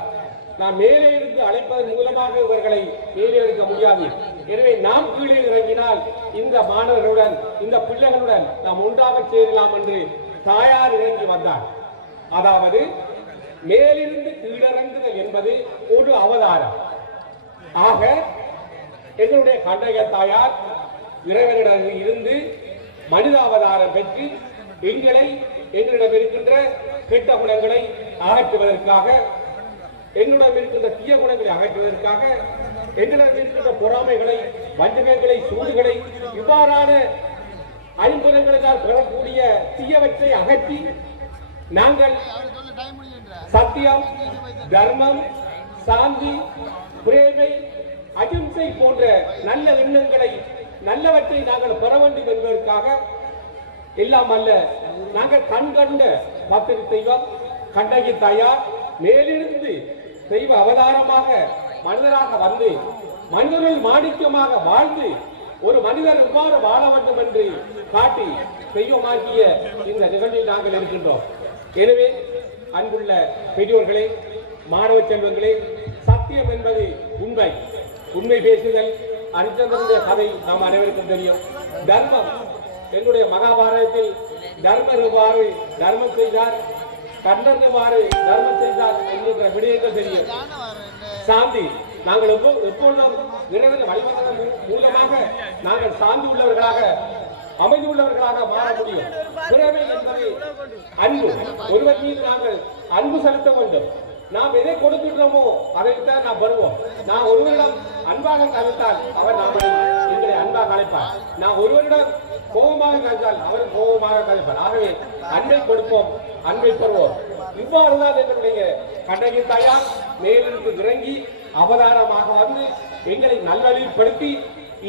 நாம் மேலே இருந்து அழைப்பதன் மூலமாக இவர்களை மேலே எடுக்க முடியாது. எனவே நாம் கீழே இறங்கினால் இந்த மாணவர்களுடன், இந்த பிள்ளைகளுடன் நாம் ஒன்றாக சேரலாம் என்று தாயார் இறங்கி வந்தார். அதாவது மேலிருந்து கீழிறங்குதல் என்பது ஒரு அவதாரம். ஆக எங்களுடைய கண்ணக தாயார் இறைவனிடம் இருந்து மனித அவதாரம் பெற்று எங்களிடம் இருக்கின்ற கெட்ட குணங்களை அகற்றுவதற்காக, எங்களிடம் இருக்கின்ற தீய குணங்களை அகற்றுவதற்காக, எங்களிடம் இருக்கின்ற பொறாமைகளை, வஞ்சகங்களை, சூடுகளை, இவ்வாறான ஐம்புலங்களால் பெறக்கூடிய தீயவற்றை அகற்றி நாங்கள் சத்தியம், தர்மம், சாந்தி, பிரேமை, அகிம்சை போன்ற நல்ல எண்ணங்களை நல்லவற்றை நாங்கள் பெற வேண்டும் என்பதற்காக எல்லாம் அல்ல நாங்கள் கண்கண்ட பத்திரி தெய்வம் கண்ணகி தாயார் மேலிருந்து தெய்வ அவதாரமாக மனிதராக வந்து மனிதர்கள் மாணிக்கமாக வாழ்ந்து ஒரு மனிதர் எவ்வாறு வாழ வேண்டும் என்று காட்டி தெய்வமாகிய இந்த நிகழ்வில் நாங்கள் இருக்கின்றோம். எனவே அன்புள்ள பெரியோர்களே, மாணவ செல்வங்களே, சத்தியம் என்பது உண்மை. உண்மை பேசுதல் அரிச்சந்திரனுடைய கதை நாம் அனைவருக்கும் தெரியும். தர்மம், என்னுடைய மகாபாரதத்தில் தர்மர் எவ்வாறு தர்மம் செய்தார், கர்ணன் எவ்வாறு தர்மம் செய்தார் என்கின்ற விடயங்கள் தெரியும். சாந்தி, நாங்கள் எப்பொழுதும் இறைவன் வழிவந்ததன் மூலமாக நாங்கள் சாந்தி உள்ளவர்களாக அமைதி உள்ளவர்களாக மாற முடியும். பிறவை என்பது அன்பு. ஒருவர் மீது நாங்கள் அன்பு செலுத்த வேண்டும். நாம் எதை கொடுக்கின்றோமோ அதைத்தான் நாம் பெறுவோம். நான் ஒருவரிடம் அன்பாக கலைத்தால் அவர் எங்களை அன்பாக அழைப்பார். நான் ஒருவரிடம் கோபமாக கலைத்தால் அவர் கோபமாக கலைப்பார். ஆகவே அன்பை கொடுப்போம், அன்பை பெறுவோம். இவ்வாறுதான் எங்களுடைய கண்ணகி தாயார் மேலிருந்து இறங்கி அவதாரமாக வந்து எங்களை நல்வழிப்படுத்தி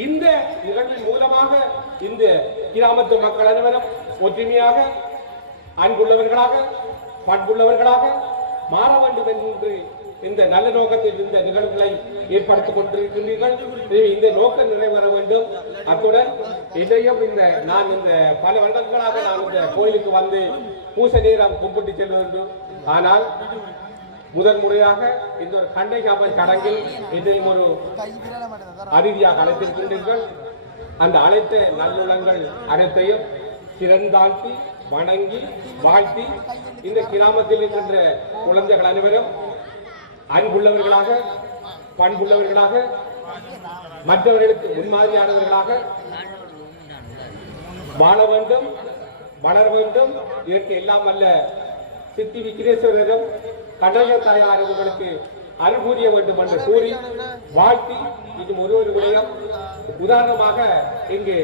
இந்த நிகழ்வின் மூலமாக இந்த கிராமத்து மக்கள் அனைவரும் ஒற்றுமையாக அன்புள்ளவர்களாக பண்புள்ளவர்களாக மாற வேண்டும் என்று இந்த நல்ல நோக்கத்தில் இந்த நிகழ்வுகளை ஏற்படுத்திக் கொண்டிருக்கின்றீர்கள். இந்த நோக்கம் நிறைவேற வேண்டும். அத்துடன் இதையும் நான் இந்த பல வருடங்களாக நான் இந்த கோயிலுக்கு வந்து பூசை நேரம் கும்பிட்டு செல்ல வேண்டும். ஆனால் முதன் முறையாக இந்த ஒரு கண்ணகி அம்மன் சடங்கில் இதையும் ஒரு அதிதியாக அழைத்திருக்கின்றீர்கள். அந்த அழைத்த நல்லுளங்கள் அனைத்தையும் சிறந்தாழ்த்தி வணங்கி வாழ்த்தி இந்த கிராமத்தில் இருக்கின்ற குழந்தைகள் அனைவரும் அன்புள்ளவர்களாக பண்புள்ளவர்களாக மற்றவர்களுக்கு முன்மாதிரியானவர்களாக வாழ வேண்டும், வளர வேண்டும். இதற்கு எல்லாம் அல்ல சித்தி விக்னேஸ்வரரும் கண்ணகி தாயார் உங்களுக்கு அருள் புரிய வேண்டும் என்று கூறி வாழ்த்தி இது ஒரு விடயம். உதாரணமாக இங்கு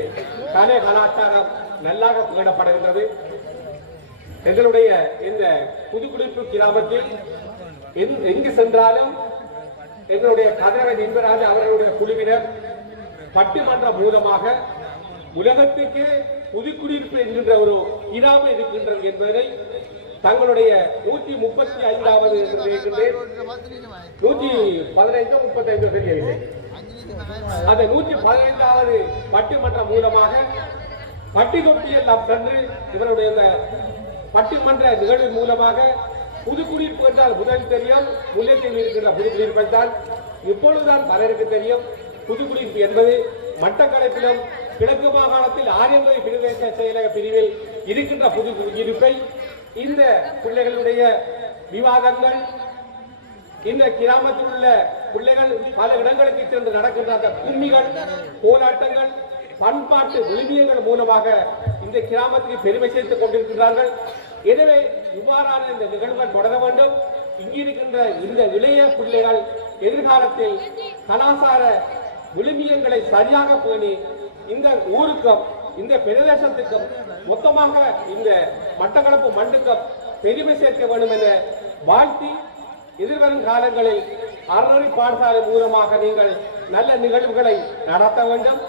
கலை கலாச்சாரம் நல்லாக புகழப்படுகின்றது. எங்களுடைய இந்த புதுக்குடிப்பு கிராமத்தில் எங்கு சென்றாலும் எங்களுடைய கதிரவன் இன்பராஜ் அவர்களுடைய குழுவினர் பட்டிமன்றம் மூலமாக உலகத்துக்கு புதுக்குடியிருப்பு என்கின்ற ஒரு கிராமம் இருக்கின்றது என்பதை தங்களுடைய 135வது 115 தெரியவில்லை. அந்த 115வது பட்டிமன்றம் மூலமாக பட்டி தொட்டியில் நாம் சென்று இவருடைய பட்டிமன்ற நிகழ்வின் மூலமாக புதுக்குடியிருப்பு என்றால் முதல் தெரியும், முல்லைத்தீவில் இருக்கின்ற புதுக்குடியிருப்பை தான். இப்பொழுதுதான் பலருக்கு தெரியும் புதுக்குடியிருப்பு என்பது மட்டக்களப்பிலும் கிழக்கு மாகாணத்தில் ஆரியமொழி பிரதேச செயலக பிரிவில் இருக்கின்ற புதுக்குடியிருப்பை இந்த பிள்ளைகளுடைய விவாதங்கள், இந்த கிராமத்தில் உள்ள பிள்ளைகள் பல இடங்களுக்கு சென்று நடக்கின்ற அந்த கும்மிகள், போராட்டங்கள், பண்பாட்டு விழுமியங்கள் மூலமாக இந்த கிராமத்துக்கு பெருமை சேர்த்துக் கொண்டிருக்கிறார்கள். எனவே இவ்வாறான இந்த நிகழ்வுகள் தொடர வேண்டும். இங்கிருக்கின்ற இந்த இளைய பிள்ளைகள் எதிர்காலத்தில் கலாச்சார விழுமியங்களை சரியாக பேணி இந்த ஊருக்கும் இந்த பிரதேசத்துக்கும் மொத்தமாக இந்த மட்டக்களப்பு மண்ணுக்கும் பெருமை சேர்க்க வேண்டும் என வாழ்த்தி எதிர்வரும் காலங்களில் அறநெறி பாடசாலை மூலமாக நீங்கள் நல்ல நிகழ்வுகளை நடத்த வேண்டும்.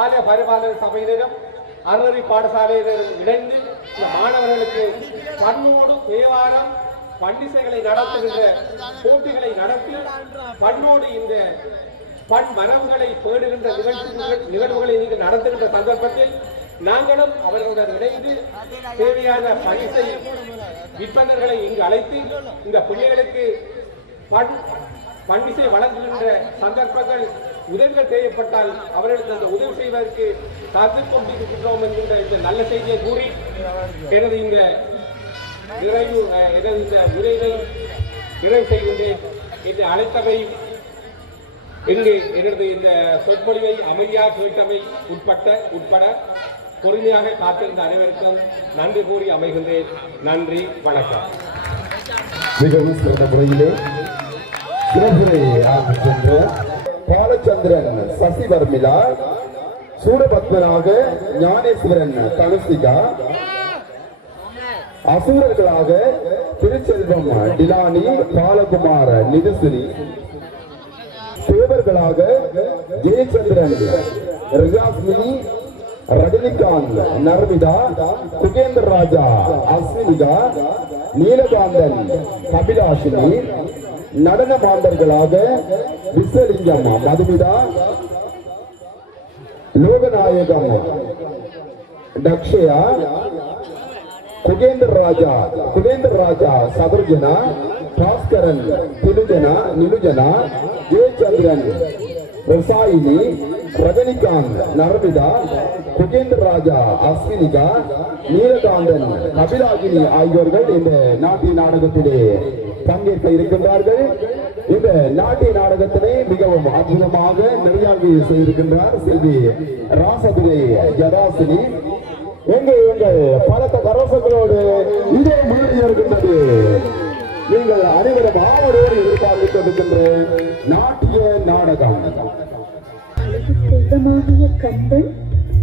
ஆலய பரிபாலன சபையினரும் அறநெறி பாடசாலையினரும் இணைந்து இந்த மாணவர்களுக்கு பன்னோடு தேவாரம் பண்டிசைகளை நடத்துகின்ற போட்டிகளை நடத்தி பன்னோடு இந்த பண் மரபுகளை பேணுகின்ற நிகழ்வுகளை நீங்கள் நடத்துகின்ற சந்தர்ப்பத்தில் நாங்களும் அவர்களுடன் இணைந்து தேவையான பரிசை விற்பனர்களை இங்கு அழைத்து இந்த பிள்ளைகளுக்கு பண்டிசை வழங்குகின்ற சந்தர்ப்பங்கள் உதவிகள் தேவைப்பட்டால் அவர்களுக்கு அந்த உதவி செய்வதற்கு காத்துக் கொண்டிருக்கின்றோம் என்கின்ற இந்த நல்ல செய்தியை கூறி எனது இந்த உரையை நிறைவு செய்கின்றேன். இந்த அழைத்தவை இங்கு எனது இந்த சொற்பொழிவை அமைதியாக கேட்டவை உட்பட பொறுமையாக காத்திருந்த அனைவருக்கும் நன்றி கூறி அமைகின்றேன். நன்றி, வணக்கம். மிகவும் சிறந்த முறையிலே சிறப்புரை ஆரம்பிக்கின்ற பாலச்சந்திரன் சசிவர்மிளா, சூரபத்மனாக ஞானேஸ்வரன் தனுசிகா, அசூரர்களாக திருச்செல்வம் டிலானி, பாலகுமார் நிதுசுரி, சிறுவர்களாக ஜெயச்சந்திரன், ரியாஸ்மினி, ரஜினிகாந்த், நர்மிதா, குகேந்திர ராஜா, அஸ்வினிகா, நீலகாந்தன், கபிலாஷினி. நடன மாண்டர்களாக விஸ்வலிங்கம், மதுமிதா, லோகநாயகம், தக்ஷயா, குகேந்திர ராஜா, சதுர்ஜனா, பாஸ்கரன், நிலுஜனா, ஜெயச்சந்திரன், ரசாயினி, ரஜினிகாந்த், நர்மிதா, குகேந்திர ராஜா, அஸ்வினிகா, நீலகாந்தன், கபிலாகினி ஆகியோர்கள் இந்த நாட்டிய நாடகத்திலே பங்கேற்க இருக்கின்றார்கள். இந்த நாட்டிய நாடகத்தினை மிகவும் அற்புதமாக நிறையாகி செய்திருக்கின்றார் செல்வி ராசதுரை ஜராசினி. உங்கள் பலத்த கரோசங்களோடு இதே முன்னணி இருக்கின்றது. நீங்கள் அனைவரும் ஆவலோடு எதிர்பார்த்துக் கொண்டிருக்கின்ற நாட்டிய நாடகம். தெய்வமாகிய கந்தன்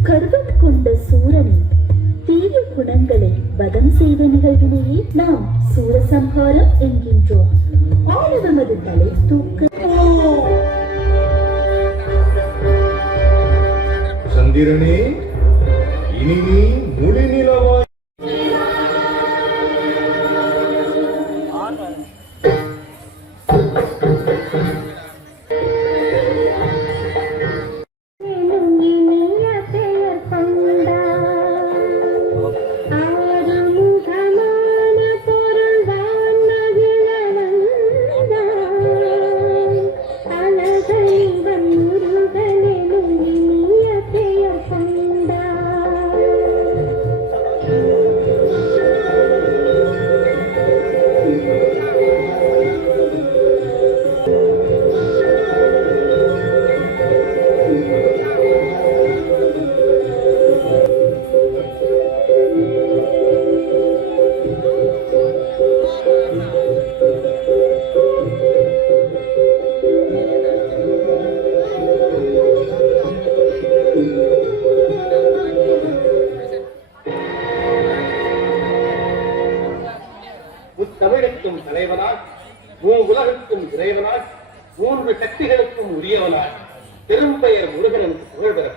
கர்வம் கொண்ட சூரனை தீய குணங்களை வதம் செய்த நிகழ்வினையே நாம் சூரசம்ஹாரம் என்கின்றோம். ஆணவமது தலை தூக்க சந்திரனே, இனி நீ முழு நிலவாய் தமிழுக்கும் தலைவனாய், உலகுக்கும் இறைவனாய், 3 சக்திகளுக்கும் உரியவனாய் பெரும்பெயர் முருகனுக்கு புகழ் பெற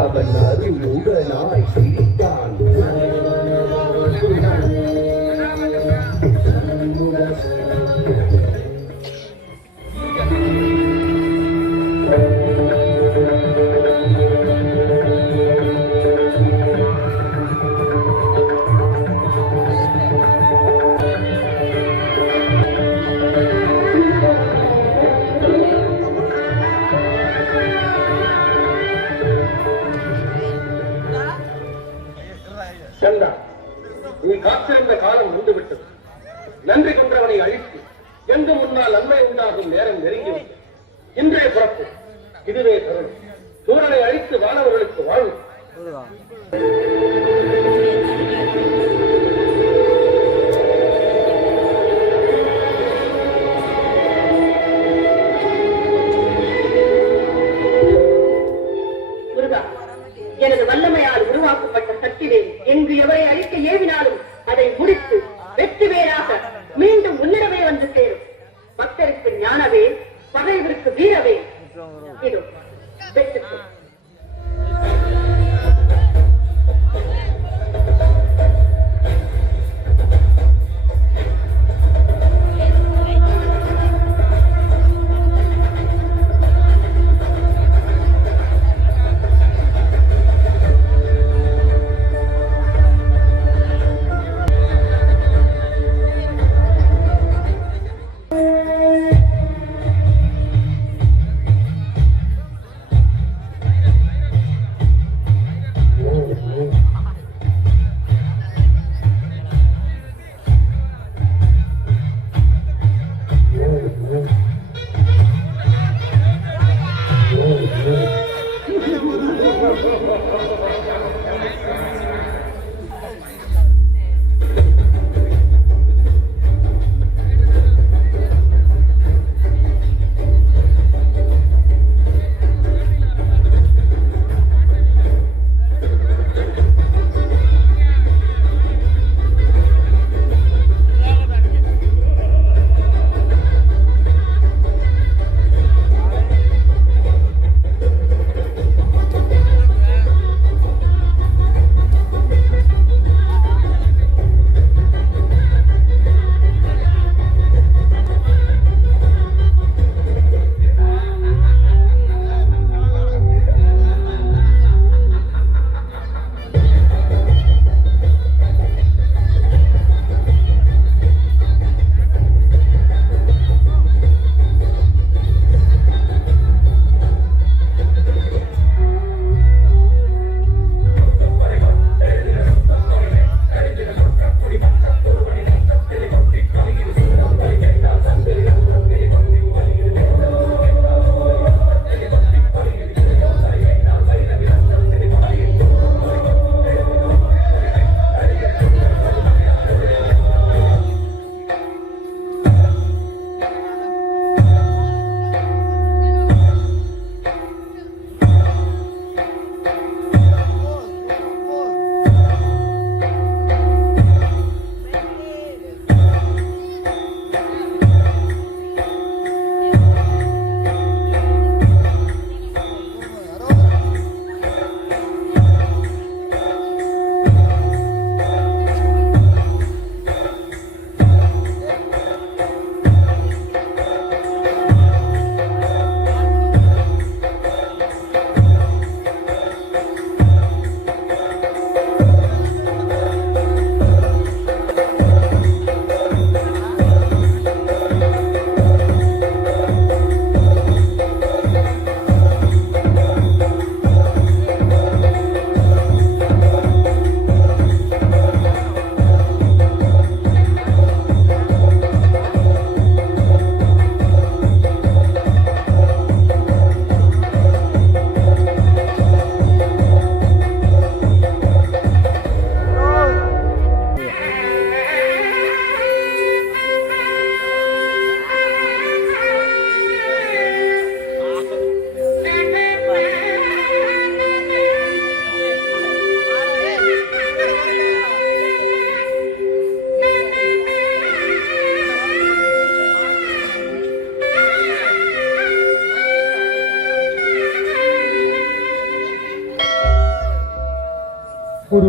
அவன் அறிவுடனாய் சிரித்தான். சண்டா, நீ காத்திருந்த காலம் முடிந்துவிட்டது. நன்றி கொன்றவனை அழித்து எங்கு முன்னால் நன்மை உண்டாகும் நேரம் நெருங்கிவிட்டது. இன்றைய புறப்பு இதுவே தருணம். சூரனை அழித்து வானவர்களுக்கு வாழ்வு. எனது வல்லமையால் உருவாக்கப்பட்ட சக்திவேல் எங்கு எவரை அழிக்க ஏவினாலும் அதை முடித்து வெற்றிவேலாக மீண்டும் உன்னிடமே வந்து சேரும். பக்தருக்கு ஞானவே, பகைவருக்கு வீரவே. இதோ வெற்றி.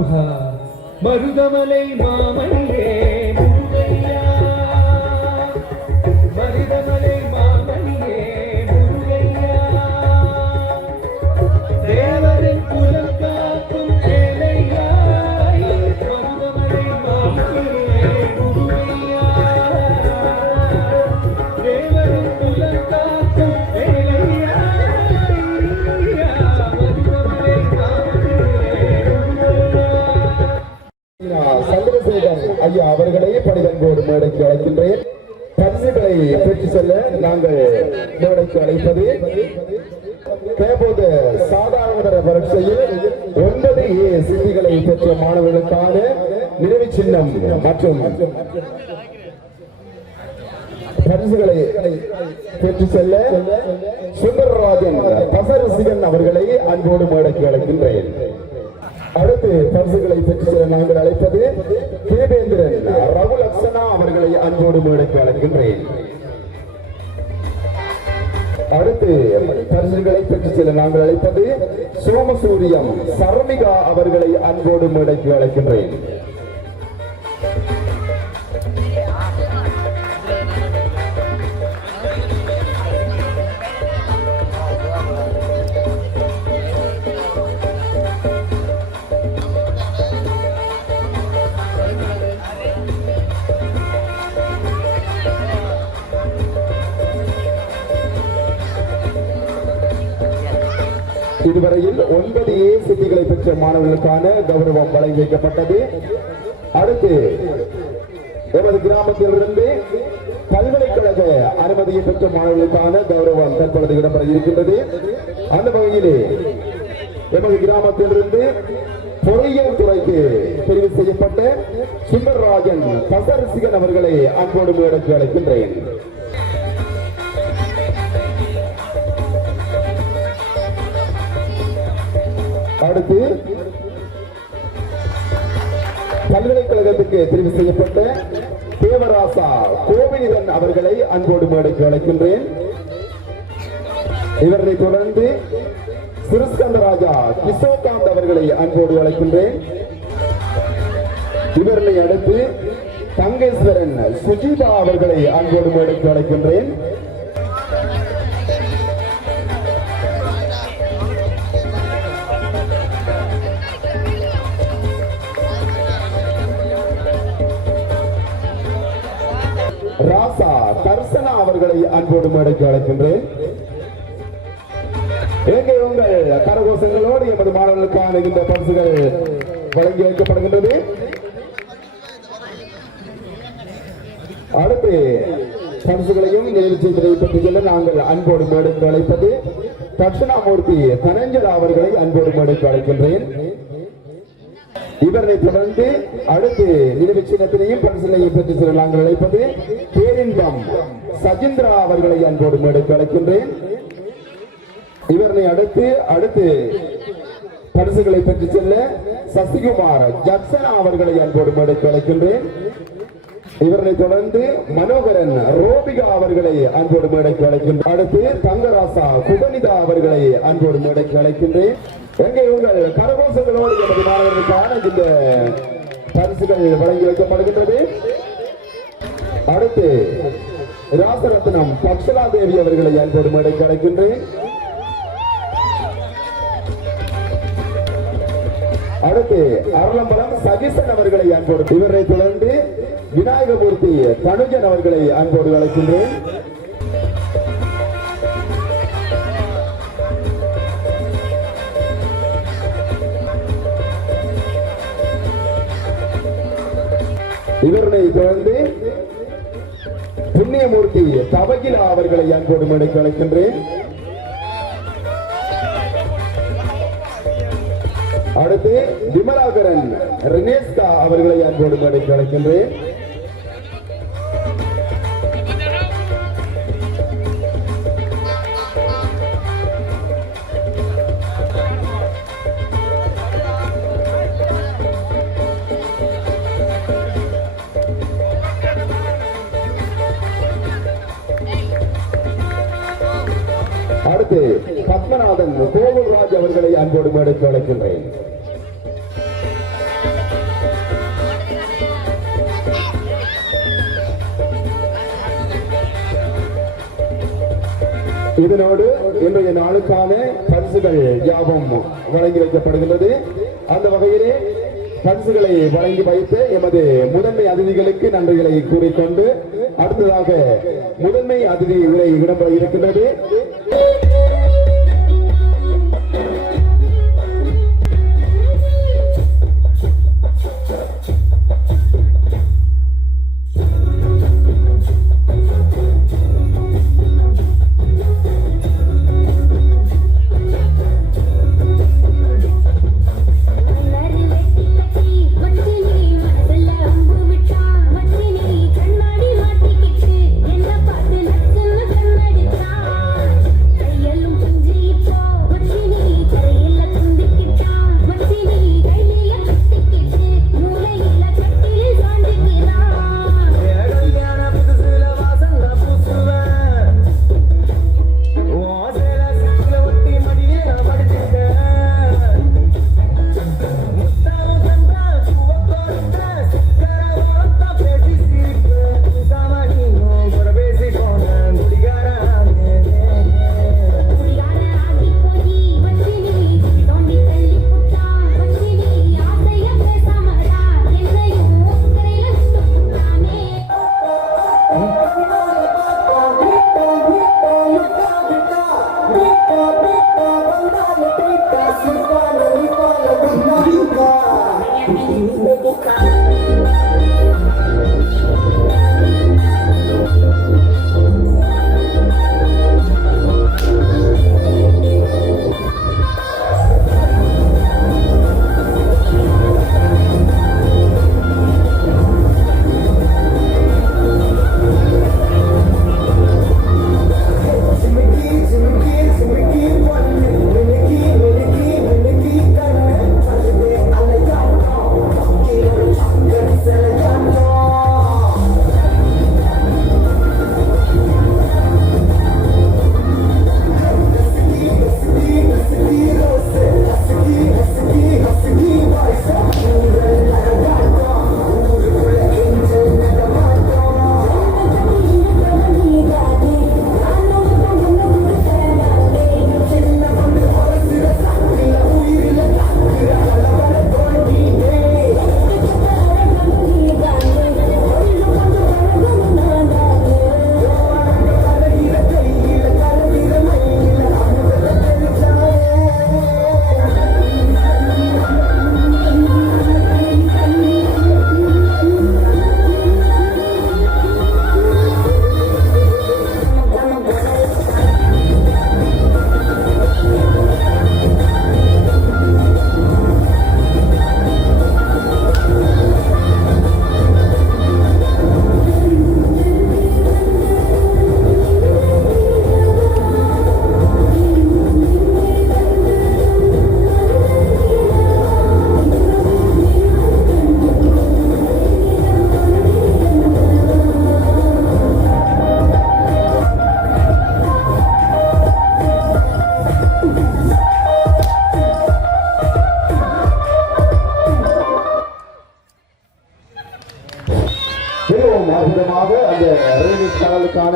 முருகா மருதமலை மாமணியே முருகையா மருதமலை மாமணியே முருகையா தேவரின் குலம் காக்கும் வேலையா மருதமலை மாமணியே முருகையா தேவரின் குலம் காக்கும் வேலையா மருதமலை சந்திரசேகர் ஐயா அவர்களை பணிவன்போடு மேடைக்கு அழைக்கின்றேன். பரிசுகளை பெற்று செல்ல நாங்கள் மேடைக்கு அழைப்பது கேபோது சாதாரண பரீட்சையில் 9A சித்திகளை பெற்ற மாணவர்களுக்கான நினைவு சின்னம் மற்றும் பரிசுகளை பெற்று செல்ல சுந்தரராஜன் பசரசிகன் அவர்களை அன்போடு மேடைக்கு அழைக்கின்றேன். அடுத்து பரிசுகளை பெற்று செல்ல நாங்கள் அழைப்பது கேபேந்திரன் ரகுல் அக்ஷனா அவர்களை அன்போடு மேடைக்கு அழைக்கின்றேன். அடுத்து பரிசுகளை பெற்று செல்ல நாங்கள் அழைப்பது சோமசூரியம் சர்மிகா அவர்களை அன்போடு மேடைக்கு அழைக்கின்றேன். இதுவரையில் 9A சித்திகளை பெற்ற மாணவர்களுக்கான கௌரவம் வழங்கி வைக்கப்பட்டது. அடுத்து எமது கிராமத்திலிருந்து பல்கலைக்கழக அனுமதியை பெற்ற மாணவர்களுக்கான கௌரவம் தற்பொழுது இடம்பெற இருக்கின்றது. அந்த வகையிலே எமது கிராமத்திலிருந்து பொறியியல் துறைக்கு தெரிவு செய்யப்பட்ட சுந்தரராஜன் பசரசிகன் அவர்களை அன்போடு மேடைக்கு அழைக்கின்றேன். அடுத்து பல்கலைக்கழகத்துக்கு தெரிவு செய்யப்பட்ட தேவராசா கோவிந்தன் அவர்களை அன்போடு மேடைக்கு அழைக்கின்றேன். இவரை தொடர்ந்து சிறுஸ்கந்தராஜா கிஷோகாந்த் அவர்களை அன்போடு அழைக்கின்றேன். இவர்களை அடுத்து தங்கேஸ்வரன் சுஜிதா அவர்களை அன்போடு மேடைக்கு அழைக்கின்றேன். ராசா தர்சனா அவர்களை அன்போடு மேடைக்கு அழைக்கின்றேன். எங்கே உங்கள் கரகோஷங்களோடு எமது மாணவர்களுக்கான இந்த பரிசுகள் வழங்கி வைக்கப்படுகின்றது. அடுத்து பரிசுகளையும் நிகழ்ச்சி பெற்றுச் செல்ல நாங்கள் அன்போடு மேடைக்கு அழைப்பது தட்சிணாமூர்த்தி தனஞ்சலா அவர்களை அன்போடு மேடைக்கு அழைக்கின்றேன். இவரை தொடர்ந்து அடுத்து நினைவு சின்னத்தினையும் பரிசுகளையும் பெற்று செல்ல நாங்கள் அழைப்பது பேரின்பம் சஜிந்திரா அவர்களை அன்போடு மேடைக்கு அழைக்கின்றேன். இவரை அடுத்து பரிசுகளை பெற்று செல்ல சசிகுமார் ஜக்சனா அவர்களை அன்போடு மேடைக்கு அழைக்கின்றேன். இவரை தொடர்ந்து மனோகரன் ரோபிகா அவர்களை அன்போடு மேடைக்கு அழைக்கின்றேன். அடுத்து தங்கராசா குபனிதா அவர்களை அன்போடு மேடைக்கு அழைக்கின்றேன். எங்கே உங்கள் கரகோஷங்களோடு எமது மாணவர்களுக்கான இந்த பரிசுகள் வழங்கி வைக்கப்படுகின்றது. அடுத்து ராசரத்னம் பக்ஷலா தேவி அவர்களை அன்போடு மேடைக்கு அழைக்கின்றேன். அடுத்து அருளம்பலம் சதீசன் அவர்களை அன்போடு, இவரை தொடர்ந்து விநாயகமூர்த்தி தனுஜன் அவர்களை அன்போடு அழைக்கின்றேன். இவரை தொடர்ந்து புண்ணியமூர்த்தி தவகிலா அவர்களை அன்போடு மேடைக்கு அழைக்கின்றேன். அடுத்து விமலாகரன் ரினேஸ்கா அவர்களை அன்போடு மேடைக்கு அழைக்கின்றேன். அடுத்து பத்மநாதன் கோகுல்ராஜ் அவர்களை அன்போடு மேடைக்கு அழைக்கின்றேன். இதனோடு இன்றைய நாளுக்கான பரிசுகள் யாவும் வழங்கி வைக்கப்படுகின்றது. அந்த வகையிலே பரிசுகளை வழங்கி வைத்து எமது முதன்மை அதிதிகளுக்கு நன்றிகளை கூறிக்கொண்டு அடுத்ததாக முதன்மை அதிதி உரை இடம்பெற இருக்கின்றது.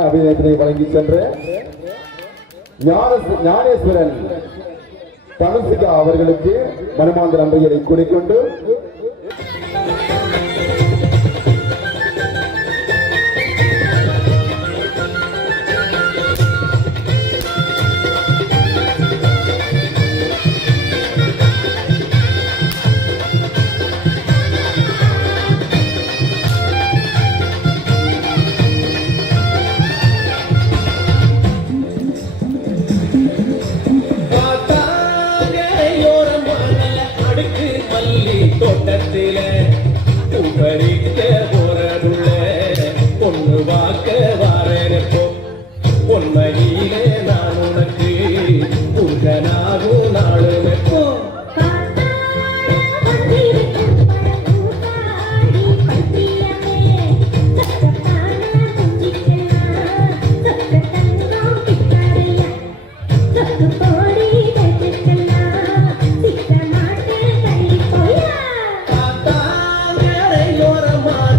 அபிநயத்தினை வழங்கி சென்ற ஞானேஸ்வரன் தனுசிகா அவர்களுக்கு மனமார்ந்த நன்றிகளை கூறிக்கொண்டு தோட்டத்தில உபரிக்க போறதுள்ள பொண்ணு வாக்க வாரப்போ பொன்மையிலே நான் உனக்கு உங்கனாகும் நாடு வைப்போ Mama.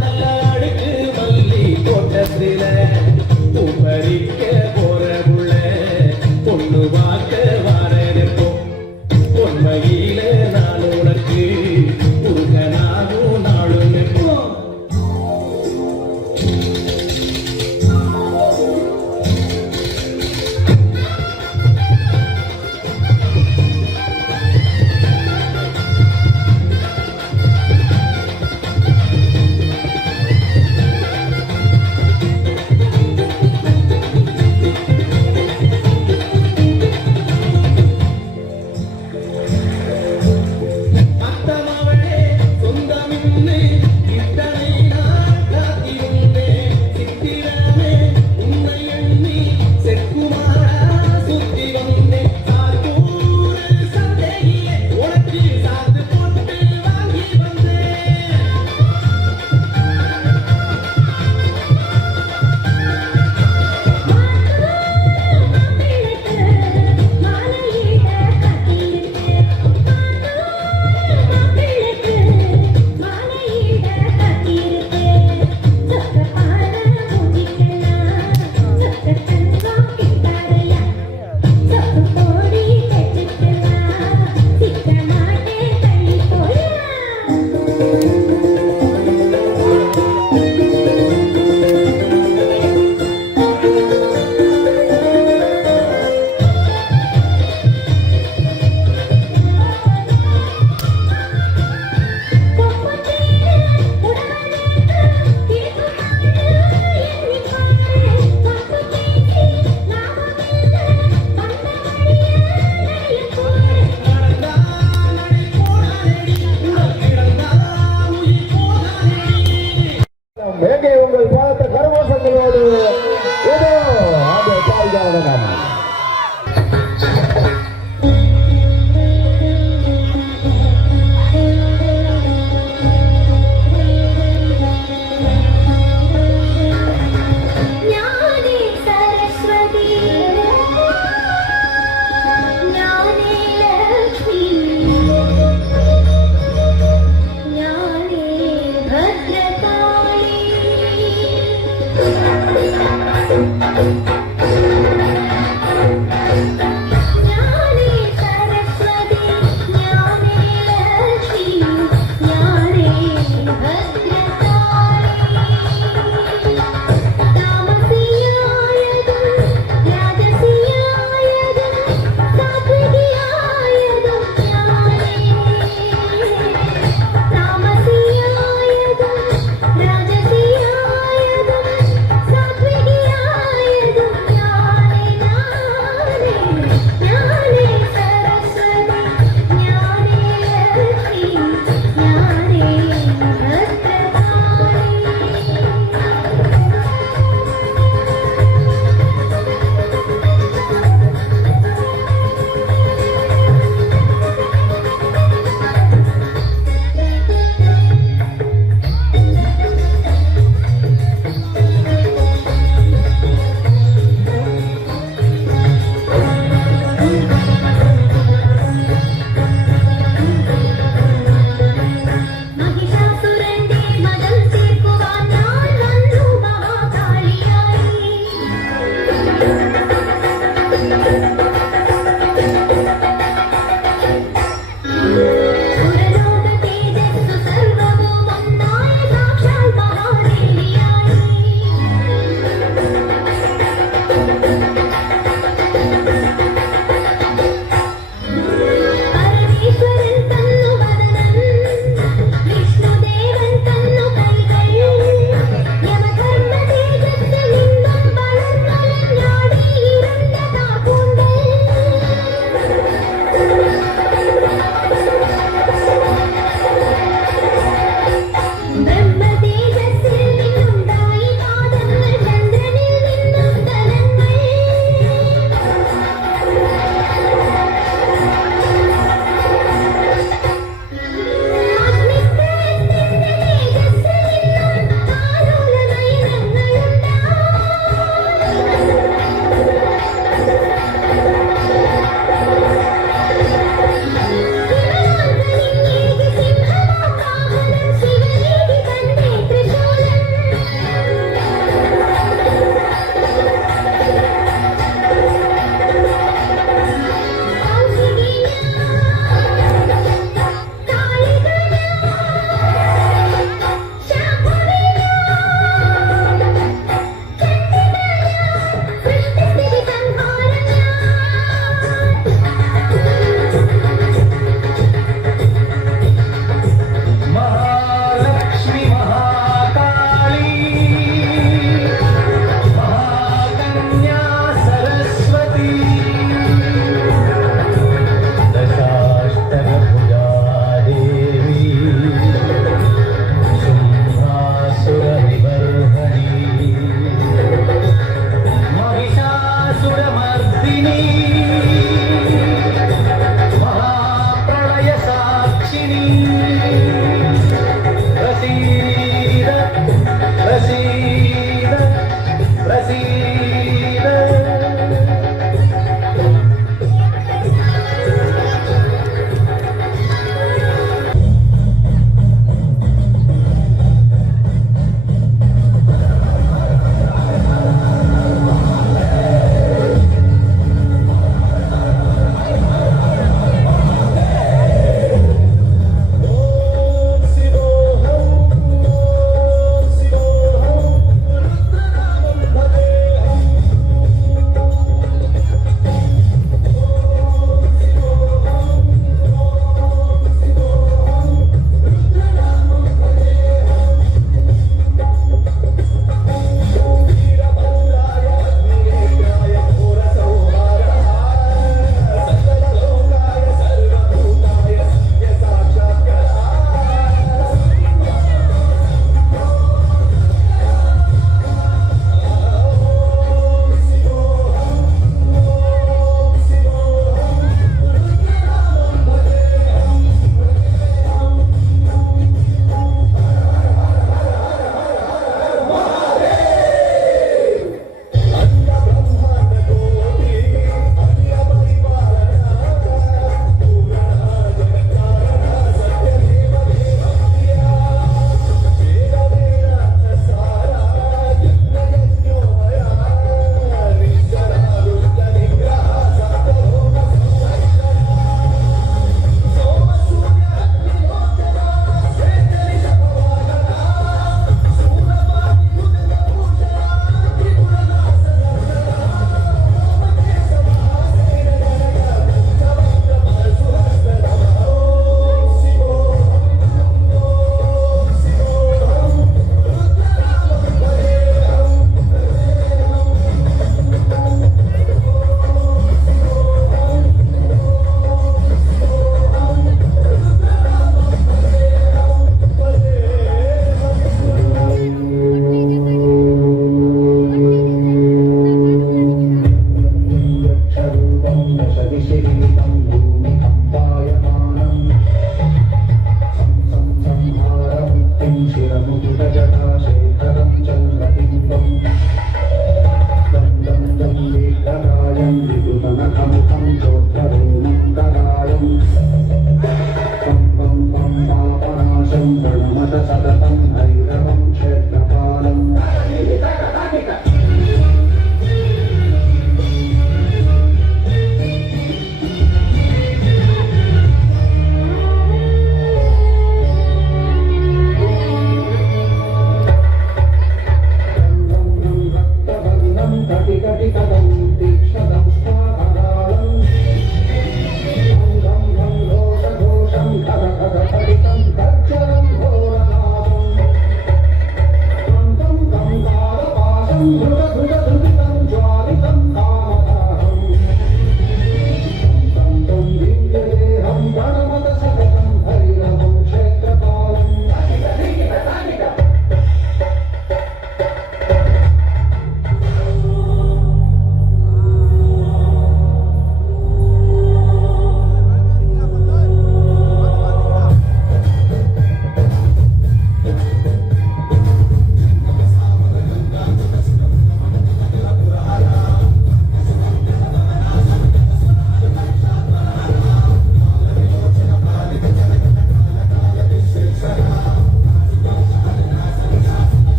எங்கே உங்கள் பாதத்தை